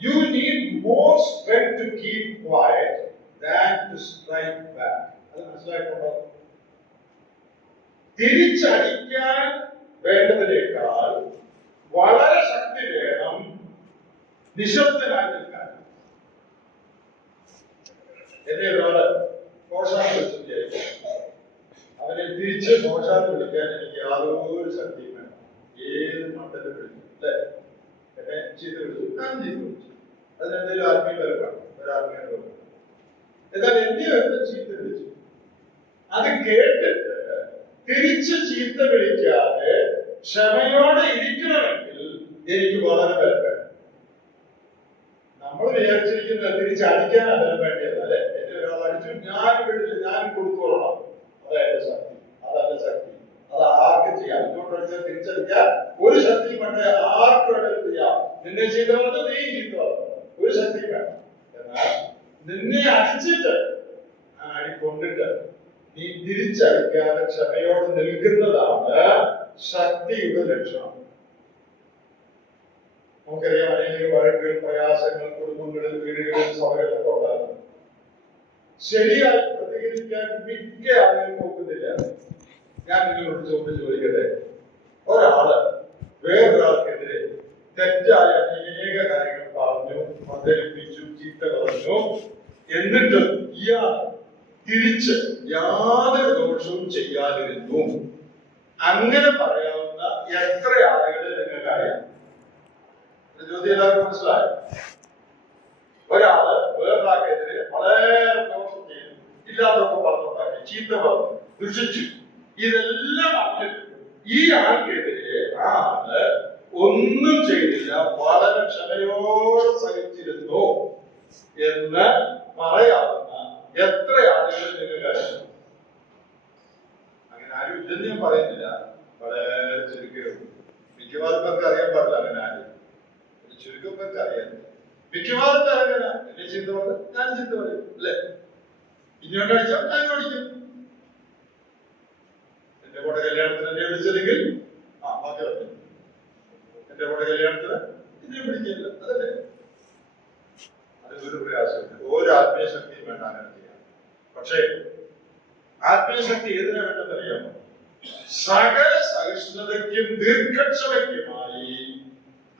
You need more strength to keep quiet than to strike back. അത് മനസ്സിലായിട്ടുണ്ടോ? തിരിച്ചടിക്കാൻ വേണ്ടതിനേക്കാൾ വളരെ ശക്തി വേണം നിശബ്ദനായി നിൽക്കാൻ. എന്നെ ഒരാള് മോശാന്ന് വിളിച്ചു, അവനെ തിരിച്ച് മോശാന്ന് വിളിക്കാൻ എനിക്ക് യാതൊരു ശക്തിയും വേണം. ഏത് മണ്ഡലം വിളിച്ചു, അല്ലെ? എന്നെ ചീത്ത വിളിച്ചു, ഞാൻ ചീത്ത വിളിച്ചു, അതിനെന്തെങ്കിലും ആത്മീയ ബലമാണ്, ഒരാത്മീയ ബലം. എന്നാൽ എന്നെ ഒന്ന് ചീത്ത വിളിച്ചു, അത് കേട്ടിട്ട് തിരിച്ച് ചീത്ത വിളിക്കാതെ ക്ഷമയോടെ ഇരിക്കണമെങ്കിൽ എനിക്ക് വളരെ ബലം വേണം. നമ്മൾ വിചാരിച്ചിരിക്കുന്നത് തിരിച്ചടിക്കാനാണ് ബലം വേണ്ടിയത്, അല്ലെ? എന്നെ ഒരാൾ അടിച്ചു, ഞാൻ വിളിച്ചു, ഞാൻ കൊടുത്തോളണം, അതായത് ശക്തി. അതല്ല ശക്തി, അത് ആർക്കും ചെയ്യാം. ഇങ്ങോട്ട് തിരിച്ചടിക്കാൻ ഒരു ശക്തിയും വേണ്ട, ആർക്കും വേണമെങ്കിലും ചെയ്യാം. നിന്നെ ചീത്ത പറഞ്ഞു, നീ ചീത്ത പറഞ്ഞു, ഒരു ശക്തിയും വേണം. എന്നാൽ നിന്നെ അടിച്ചിട്ട്, ആ അടി കൊണ്ടിട്ട് നീ തിരിച്ചടിക്കാതെ ക്ഷമയോടെ നിൽക്കുന്നതാണ് ശക്തിയുടെ ലക്ഷണം. നമുക്കറിയാം അനേക വഴക്കുകൾ, പ്രയാസങ്ങൾ കുടുംബങ്ങളിൽ, വീടുകളിൽ, സഭകളിലൊക്കെ ഉണ്ടാകും. ശരിയായി പ്രതികരിക്കാൻ മിക്ക ആളുകൾ നോക്കുന്നില്ല. ഞാൻ നിങ്ങളോട് ചോദിക്കട്ടെ, ഒരാള് വേറൊരാൾക്കെതിരെ തെറ്റായ അനേക കാര്യങ്ങൾ പറഞ്ഞു, മദ്യപിച്ചു, ചീത്ത പറഞ്ഞു, എന്നിട്ട് ഇയാൾ തിരിച്ച് യാതൊരു ദോഷവും ചെയ്യാതിരുന്നു, അങ്ങനെ പറയാവുന്ന എത്ര ആളുകൾ നിങ്ങൾക്കറിയാം? ചോദ്യം എല്ലാവർക്കും മനസ്സിലായോ? ഒരാള് വേറൊരാൾക്കെതിരെ വളരെ ദോഷം ചെയ്തു, ഇല്ലാതൊക്കെ പറഞ്ഞുണ്ടാക്കി, ചീത്ത പറഞ്ഞു, ദുഷിച്ചു, ഇതെല്ലാം അറിഞ്ഞിട്ട് ഈ ആൾക്കെതിരെ ആ ആള് ഒന്നും ചെയ്തില്ല, വളരെ ക്ഷമയോടെ സഹിച്ചിരുന്നു എന്ന് പറയാവുന്ന എത്ര ആളുകൾ നിങ്ങൾക്കറിയാം? അങ്ങനെ ആരും ഇല്ലെന്ന് ഞാൻ പറയുന്നില്ല, വളരെ ചുരുക്കമുണ്ട്. മിക്കവാറും പേർക്ക് അറിയാൻ പാടില്ല. അങ്ങനെ ആരും ചുരുക്കം പേർക്ക് അറിയാൻ. മിക്കവാറും പേര് അങ്ങനെ എന്നെ ചീത്ത പറഞ്ഞു, ഞാൻ ചീത്ത പറയും, അല്ലേ? ഇനിയോട്ടടിച്ചോ ഞാൻ ഓടിക്കും. എന്റെ കൂടെ കല്യാണത്തിന് എന്നെ വിളിച്ചില്ലെങ്കിൽ ബാക്കി പറഞ്ഞു, എന്റെ കൂടെ കല്യാണത്തിന് എന്നെ വിളിക്കില്ല, അതല്ലേ? അതൊരു പ്രയാസമില്ല. ഒരു ആത്മീയ ശക്തിയും വേണ്ട അങ്ങനെ ചെയ്യാം. പക്ഷേ ആത്മീയ ശക്തി ഏതിനാ വേണ്ടെന്ന് അറിയാമോ? സകല സഹിഷ്ണുതയ്ക്കും ദീർഘക്ഷമയ്ക്കുമായി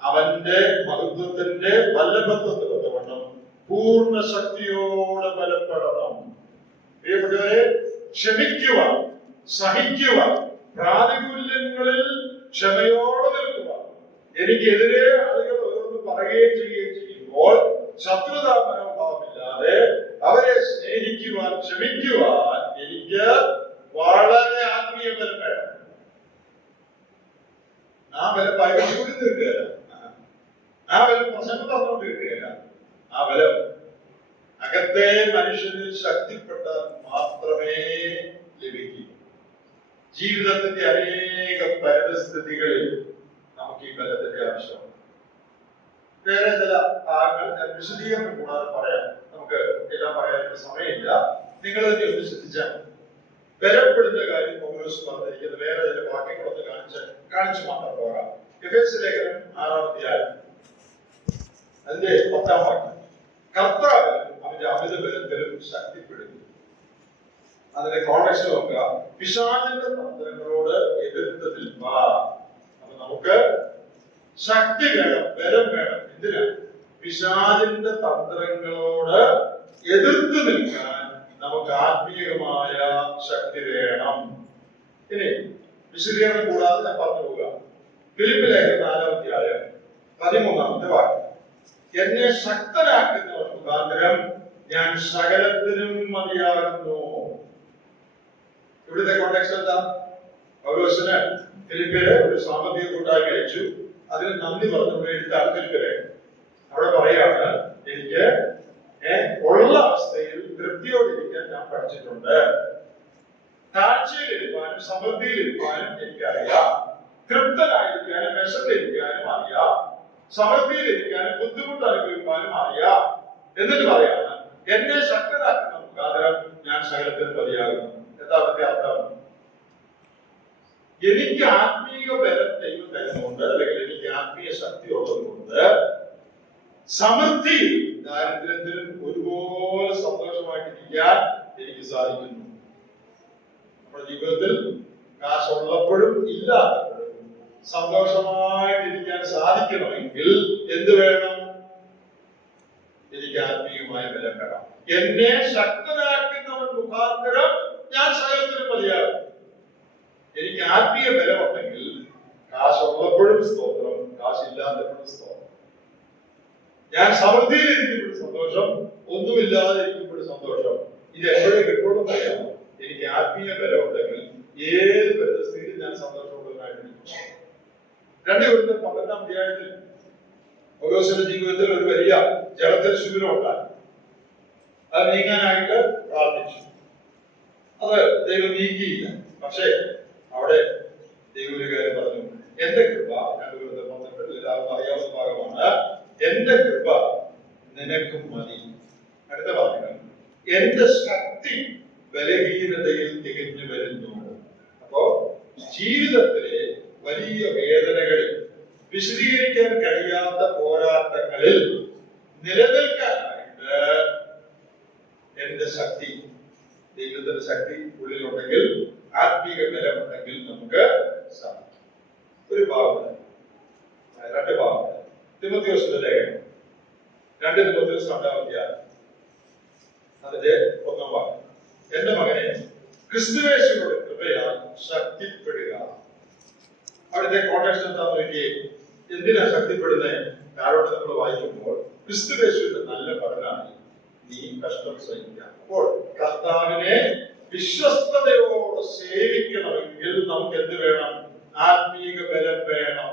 അവന്റെ മഹത്വത്തിന്റെ വല്ലഭത്വത്തിന് വണ്ണം പൂർണ്ണ ശക്തിയോടെ ബലപ്പെടണം. പ്രിയപ്പെട്ടവരെ, ക്ഷമിക്കുക, സഹിക്കുക, പ്രാതികൂല്യങ്ങളിൽ ക്ഷമയോടെ നിൽക്കുക. എനിക്കെതിരെ ആളുകൾ ഓരോന്ന് പറയുകയും ചെയ്യുകയും ചെയ്യുമ്പോൾ ശത്രുതാ മനോഭാവമില്ലാതെ അവരെ സ്നേഹിക്കുവാൻ, ക്ഷമിക്കുവാൻ എനിക്ക് വളരെ ആത്മീയ ബലം വേണം. ആ ബലം പൈവച്ചുകൂടി നിൽക്കുകയില്ല, ആ ബലം പ്രസംഗം തന്നുകൊണ്ടിരിക്കുകയില്ല. ആ ബലം അകത്തെ മനുഷ്യനിൽ ശക്തിപ്പെട്ടാൽ മാത്രമേ ലഭിക്കൂ. ജീവിതത്തിന്റെ അനേക പരിതസ്ഥിതികളിൽ നമുക്ക് ഈ ബലത്തിന്റെ ആവശ്യമാണ്. വേറെ ചില ഭാഗങ്ങൾ ഞാൻ വിശദീകരണം കൂടാതെ പറയാം, നമുക്ക് എല്ലാം പറയാനുള്ള സമയമില്ല. നിങ്ങൾ തന്നെ ഒന്ന് ശ്രദ്ധിച്ചാൽ ബലപ്പെടുന്ന കാര്യം പൗലോസ് പറഞ്ഞിരിക്കുന്നത് വേറെ ചില വാക്യങ്ങളൊന്ന് കാണിച്ചു മാത്രം പോകാം. എഫേസ്യ ലേഖനം 6-ാം അധ്യായം അതിന്റെ 10-ാം വാക്യം, കർത്താവിൽ അവന്റെ അമിത ബലത്തിലും ശക്തിപ്പെടുന്നു. അതിന്റെ കോൺടെക്സ്റ്റ് നോക്കുക, പിശാചിന്റെ തന്ത്രങ്ങളോട് എതിർത്ത് നിൽപ്പാൻ. അപ്പൊ നമുക്ക് ശക്തി വേണം, ബലം വേണം. എന്തിനാ? പിശാചിന്റെ തന്ത്രങ്ങളോട് എതിർത്ത് നിൽക്കാൻ നമുക്ക് ആത്മീയമായ ശക്തി വേണം. ഇനി വിശദീകരണം കൂടാതെ ഞാൻ പറഞ്ഞു പോവുക. ഫിലിപ്പി ലേഖനം 4-ാം അധ്യായം 13-ാമത്തെ വാക്യം, എന്നെ ശക്തനാക്കുന്നവർ മുഖാന്തരം ഞാൻ സകലത്തിനും മതിയാകുന്നു. ഇവിടുത്തെ കോൺടെക്സ്റ്റ് എന്താ? പൗലോസിന് ഫിലിപ്പിയിലെ ഒരു സാമ്പത്തിക കൂട്ടായ്മ അയച്ചു, അതിന് നന്ദി പറഞ്ഞു എഴുത്താണ് ഫിലിപ്പിലെ. അവിടെ പറയാണ്, എനിക്ക് ഉള്ള അവസ്ഥയിൽ തൃപ്തിയോടിരിക്കാൻ ഞാൻ പഠിച്ചിട്ടുണ്ട്. താഴ്ചയിലിരിക്കാനും സമൃദ്ധിയിലിരിക്കാനും എനിക്കറിയാം. തൃപ്തനായിരിക്കാനും വിശന്നിരിക്കാനും അറിയാം. സമൃദ്ധിയിലിരിക്കാനും ബുദ്ധിമുട്ട് അനുഭവിക്കാനും അറിയാം. എന്നിട്ട് പറയാണ്, എന്നെ ശക്തനാക്കുന്ന മുഖാന്തരം ഞാൻ സകലത്തിന് മതിയാകുന്നു. എന്താ അതിന്റെ അർത്ഥം? എനിക്ക് ആത്മീയ ബലം ദൈവം തരുന്നുണ്ട്, അല്ലെങ്കിൽ എനിക്ക് ആത്മീയ ശക്തി ഉള്ളതുകൊണ്ട് സമൃദ്ധിയിൽ ദാരിദ്ര്യത്തിലും ഒരുപോലെ സന്തോഷമായിട്ടിരിക്കാൻ എനിക്ക് സാധിക്കുന്നു. നമ്മുടെ ജീവിതത്തിൽ കാശുള്ളപ്പോഴും ഇല്ലാത്തപ്പോഴും സന്തോഷമായിട്ടിരിക്കാൻ സാധിക്കണമെങ്കിൽ എന്ത് വേണം? എനിക്ക് ആത്മീയമായ ബലം വേണം. എന്നെ ശക്തനാക്കുന്നവൻ മുഖാന്തരം ഞാൻ സകലത്തിനും മതിയാകും. എനിക്ക് ആത്മീയ ബലമുണ്ടെങ്കിൽ കാശുള്ളപ്പോഴും സ്തോത്രം, കാശില്ലാത്തപ്പോഴും സ്തോത്രം. ഞാൻ സമൃദ്ധിയിലിരിക്കുമ്പോഴും സന്തോഷം, ഒന്നുമില്ലാതെ ഇരിക്കുമ്പോഴും സന്തോഷം. ഇത് എപ്പോഴും കിട്ടുള്ളൂ അറിയാമോ? എനിക്ക് ആത്മീയ ബലമുണ്ടെങ്കിൽ ഏത് പരിസ്ഥിതിയിൽ ഞാൻ സന്തോഷമുള്ളവനായിട്ടിരിക്കും. 2 Corinthians 12-ാം അധ്യായത്തിൽ പൗലോസിന്റെ ജീവിതത്തിൽ ഒരു വലിയ ജലത്തിൽ ശൂലം ഉണ്ടായി. അത് നീങ്ങാനായിട്ട് പ്രാർത്ഥിച്ചു. അത് ദൈവം നീക്കിയില്ല. പക്ഷേ അവിടെ ദൈവം ഒരു കാര്യം പറഞ്ഞു, എന്റെ കൃപ, 2 Corinthians 12 എല്ലാവർക്കും അറിയാവുന്ന ഭാഗമാണ്, എന്റെ കൃപ നിനക്കും മതി. അടുത്ത ഭാഗം, എന്റെ ശക്തി ബലഹീനതയിൽ തികഞ്ഞു വരുന്നു. അപ്പോ ജീവിതത്തിലെ വലിയ വേദനകളിൽ, വിശദീകരിക്കാൻ കഴിയാത്ത പോരാട്ടങ്ങളിൽ നിലനിൽക്കാനായിട്ട് എന്റെ ശക്തി, ദൈവത്തിന്റെ ശക്തി ഉള്ളിലുണ്ടെങ്കിൽ, ആത്മീക ബലമുണ്ടെങ്കിൽ നമുക്ക് സാധിക്കും. ഒരു ഭാഗത്ത് രണ്ട് ഭാഗത്ത് തിമോഥെയോസിന്റെ ലേഖനം 2 തിമോഥെയോസ് 2-ാം അധ്യായം അതിന്റെ 1-ാം വാക്യം. എന്റെ മകനെ, ക്രിസ്തുയേശുവിന്റെ കൃപയാൽ ശക്തിപ്പെടുക. അവിടുത്തെ കോൺടാക്ട് എന്താന്ന് നോക്കിയേ. എന്തിനാ ശക്തിപ്പെടുന്നത്? താഴോട്ട് നമ്മൾ വായിക്കുമ്പോൾ ക്രിസ്തുയേശുവിന്റെ നല്ല പഠനമായി നീ കഷ്ടം സഹിക്കാം. അപ്പോൾ കർത്താവിനെ വിശ്വസ്തയോടെ സേവിക്കണമെങ്കിൽ നമുക്ക് എന്ത് വേണം? ആത്മീക ബലം വേണം.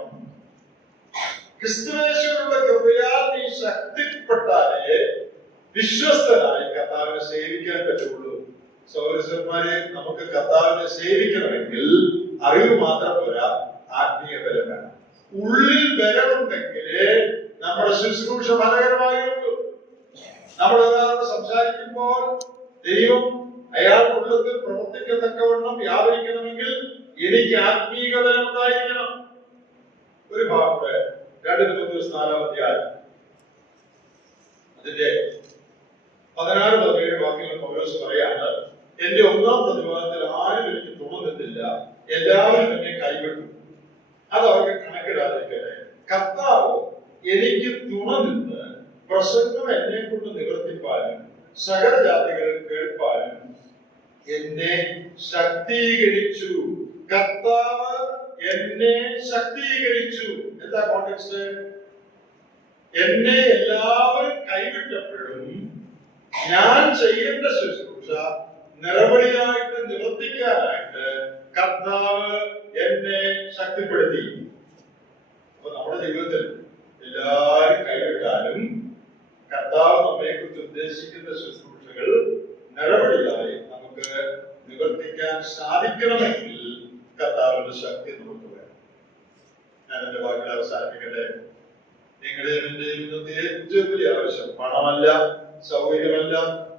ക്രിസ്തുയേശുവിനുള്ള കൃപയാൽ നീ ശക്തിപ്പെട്ടാലേ വിശ്വസ്തനായി കർത്താവിനെ സേവിക്കാൻ പറ്റുള്ളൂ. സഹോദരന്മാരെ, നമുക്ക് കർത്താവിനെ സേവിക്കണമെങ്കിൽ അറിവ് മാത്രം പോരാ, ആത്മീയ ബലം വേണം. ഉള്ളിൽ ബലമുണ്ടെങ്കിലേ നമ്മുടെ ശുശ്രൂഷ ഫലകരമായുള്ളൂ. നമ്മൾ ഒരാളോട് സംസാരിക്കുമ്പോൾ ദൈവം അയാളുടെ ഉള്ളത്തിൽ പ്രവർത്തിക്കത്തക്കവണ്ണം വ്യാപരിക്കണമെങ്കിൽ എനിക്ക് ആത്മീക ബലം ഉണ്ടായിരിക്കണം. ഒരു ഭാഗത്ത് 2 തിമോഥെയോസ് 4-ാം അധ്യായം അതിന്റെ 16-17 വാക്യങ്ങൾ പൗലോസ് പറയാണ്, എന്റെ 1-ാം പ്രതിവാദത്തിൽ ആരും എനിക്ക് തുണ നിന്നില്ല, എല്ലാവരും എന്നെ കൈവിട്ടു. അത് അവർക്ക് കണക്കിടാതിരിക്കട്ടെ. കർത്താവ് എനിക്ക് തുണ നിന്ന് പ്രസംഗം എന്നെ കൊണ്ട് നിവർത്തിപ്പാനും സകല ജാതികൾ കേൾപ്പാനും എന്നെ ശക്തീകരിച്ചു. കർത്താവ് എന്നെ ശക്തീകരിച്ചു. എന്താ കോണ്ടെക്സ്റ്റ്? എന്നെ എല്ലാവരും കൈവിട്ടപ്പോഴും ഞാൻ ചെയ്യേണ്ട ശുശ്രൂഷ നിറവഴിയായിട്ട് നിവർത്തിക്കാനായിട്ട് കർത്താവ് എന്നെ ശക്തിപ്പെടുത്തി. അപ്പൊ നമ്മുടെ ജീവിതത്തിൽ എല്ലാവരും കൈവിട്ടാലും കർത്താവ് നമ്മെ കുറിച്ച് ഉദ്ദേശിക്കുന്ന ശുശ്രൂഷകൾ നിറവഴിയായി നമുക്ക് നിവർത്തിക്കാൻ സാധിക്കണമെങ്കിൽ കർത്താവിന്റെ ശക്തി നമുക്ക് വേണം. ഞാൻ എന്റെ വാക്കുകൾ അവസാനിപ്പിക്കട്ടെ. നിങ്ങളുടെ ഇന്നത്തെ ഏറ്റവും വലിയ ആവശ്യം പണമല്ല, സൗകര്യമല്ല,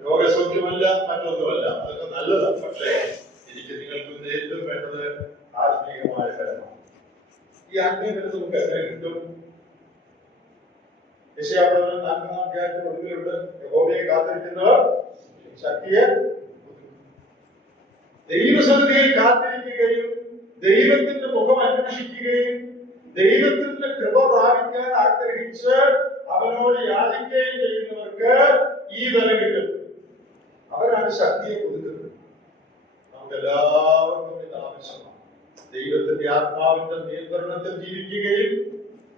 രോഗസൗഖ്യമല്ല, മറ്റൊന്നുമല്ല. അതൊക്കെ നല്ലതാണ്. പക്ഷേ എനിക്ക് നിങ്ങൾക്ക് ഏറ്റവും വേണ്ടത് ആത്മീയമായ ബലമാണ്. ഈ ആത്മീയ ബലം നമുക്ക് എങ്ങനെ കിട്ടും? യെശയ്യാപ്രവചനം 4-ാം അധ്യായത്തിൽ ഒടുവിലുണ്ട്, യഹോവയെ കാത്തിരിക്കുന്നവർ ശക്തിയെ ദൈവസന്നിധിയിൽ കാത്തിരിക്കുകയും ദൈവത്തിന്റെ മുഖം അന്വേഷിക്കുകയും ദൈവത്തിന്റെ കൃപ പ്രാപിക്കാൻ ആഗ്രഹിച്ച് അവനോട് യാചിക്കുകയും ചെയ്യുന്നവർക്ക് ഈ ബലം കിട്ടും. അവരാണ് ശക്തിയെ പുതുക്കുന്നത്. നമുക്ക് എല്ലാവർക്കും ഇത് ആവശ്യമാണ്. ദൈവത്തിന്റെ ആത്മാവിന്റെ നിയന്ത്രണത്തിൽ ജീവിക്കുകയും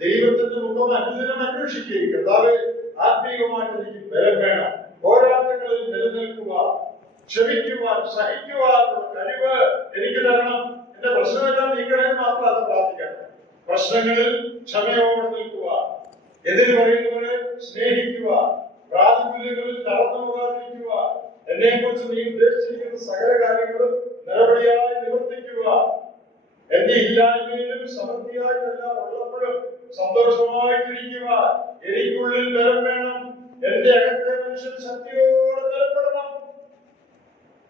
ദൈവത്തിന്റെ മുഖം അനുദിനം അന്വേഷിക്കുകയും. കർത്താവേ, ആത്മീയമായിട്ട് എനിക്ക് ബലം വേണം. പോരാട്ടങ്ങളിൽ നിലനിൽക്കുവാൻ, ക്ഷമിക്കുവാൻ, സഹിക്കുവാനുള്ള കഴിവ് എനിക്ക് തരണം. എന്റെ പ്രശ്നമെല്ലാം നീക്കണമെന്ന് മാത്രം അത് പ്രാർത്ഥിക്കണം. പ്രശ്നങ്ങളിൽ ക്ഷമയോടെ നിൽക്കുവാൻ, എതിര് പറയുന്നവരെ സ്നേഹിക്കുവാൻ, പ്രാതികൂല്യങ്ങളിൽ തളർന്നു പോകാതിരിക്കുവാൻ, എന്നെ കുറിച്ച് നീ ഉദ്ദേശിച്ചിരിക്കുന്ന സകല കാര്യങ്ങളും നിറവഴിയായി നിവർത്തിക്കുവാൻ, എന്റെ ഇല്ലായ്മയിലും സമൃദ്ധിയായിട്ടെല്ലാം ഉള്ളപ്പോഴും സന്തോഷമായിട്ടിരിക്കുവാൻ എനിക്കുള്ളിൽ ബലം വേണം. എന്റെ അകത്തെ മനുഷ്യൻ ശക്തിയോടെ ബലപ്പെടണം.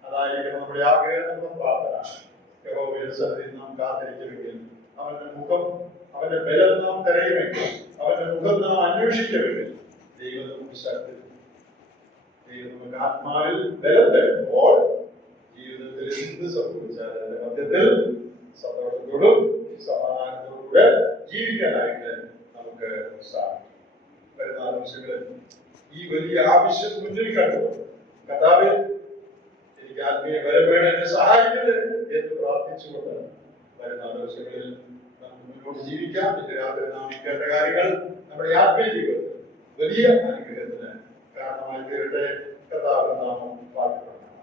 അതായിരിക്കും നമ്മുടെ ആഗ്രഹം, നമ്മുടെ പ്രാർത്ഥന. യഹോവയുടെ സന്നിധിയിൽ നാം കാത്തിരിക്കുമെങ്കിൽ, അവന്റെ മുഖം, അവന്റെ ബലം നാം തിരയുമെങ്കിൽ, അവന്റെ മുഖം നാം അന്വേഷിക്കുമെങ്കിൽ ദൈവം നമുക്ക് ശക്തി, ദൈവം നമുക്ക് ആത്മാവിൽ ബലം തരുമ്പോൾ ജീവിതത്തിൽ എന്ത് സംഭവിച്ചാലും അതിന്റെ മധ്യത്തിൽ സന്തോഷത്തോടും സമാധാനത്തോടുകൂടെ ജീവിക്കാനായിട്ട് നമുക്ക് സാധിക്കും. വരുന്ന ആവശ്യങ്ങളിൽ ഈ വലിയ ആവശ്യം മുന്നിൽ കണ്ടു കർത്താവേ, എനിക്ക് ആത്മീയ ബലം വേണം, എന്നെ സഹായിക്കരുത് എന്ന് പ്രാർത്ഥിച്ചുകൊണ്ട് വരുന്ന ദിവസങ്ങളിൽ നമുക്ക് മുന്നോട്ട് ജീവിക്കാം. ഇന്ന് രാത്രി നാം ഈ കേട്ട കാര്യങ്ങൾ നമ്മുടെ ആത്മീയ ജീവിതത്തിൽ വലിയ അനുഗ്രഹത്തിന് കാരണമായി തീരട്ടെ. കർത്താവിന്റെ നാമം വാഴ്ത്തപ്പെടണം.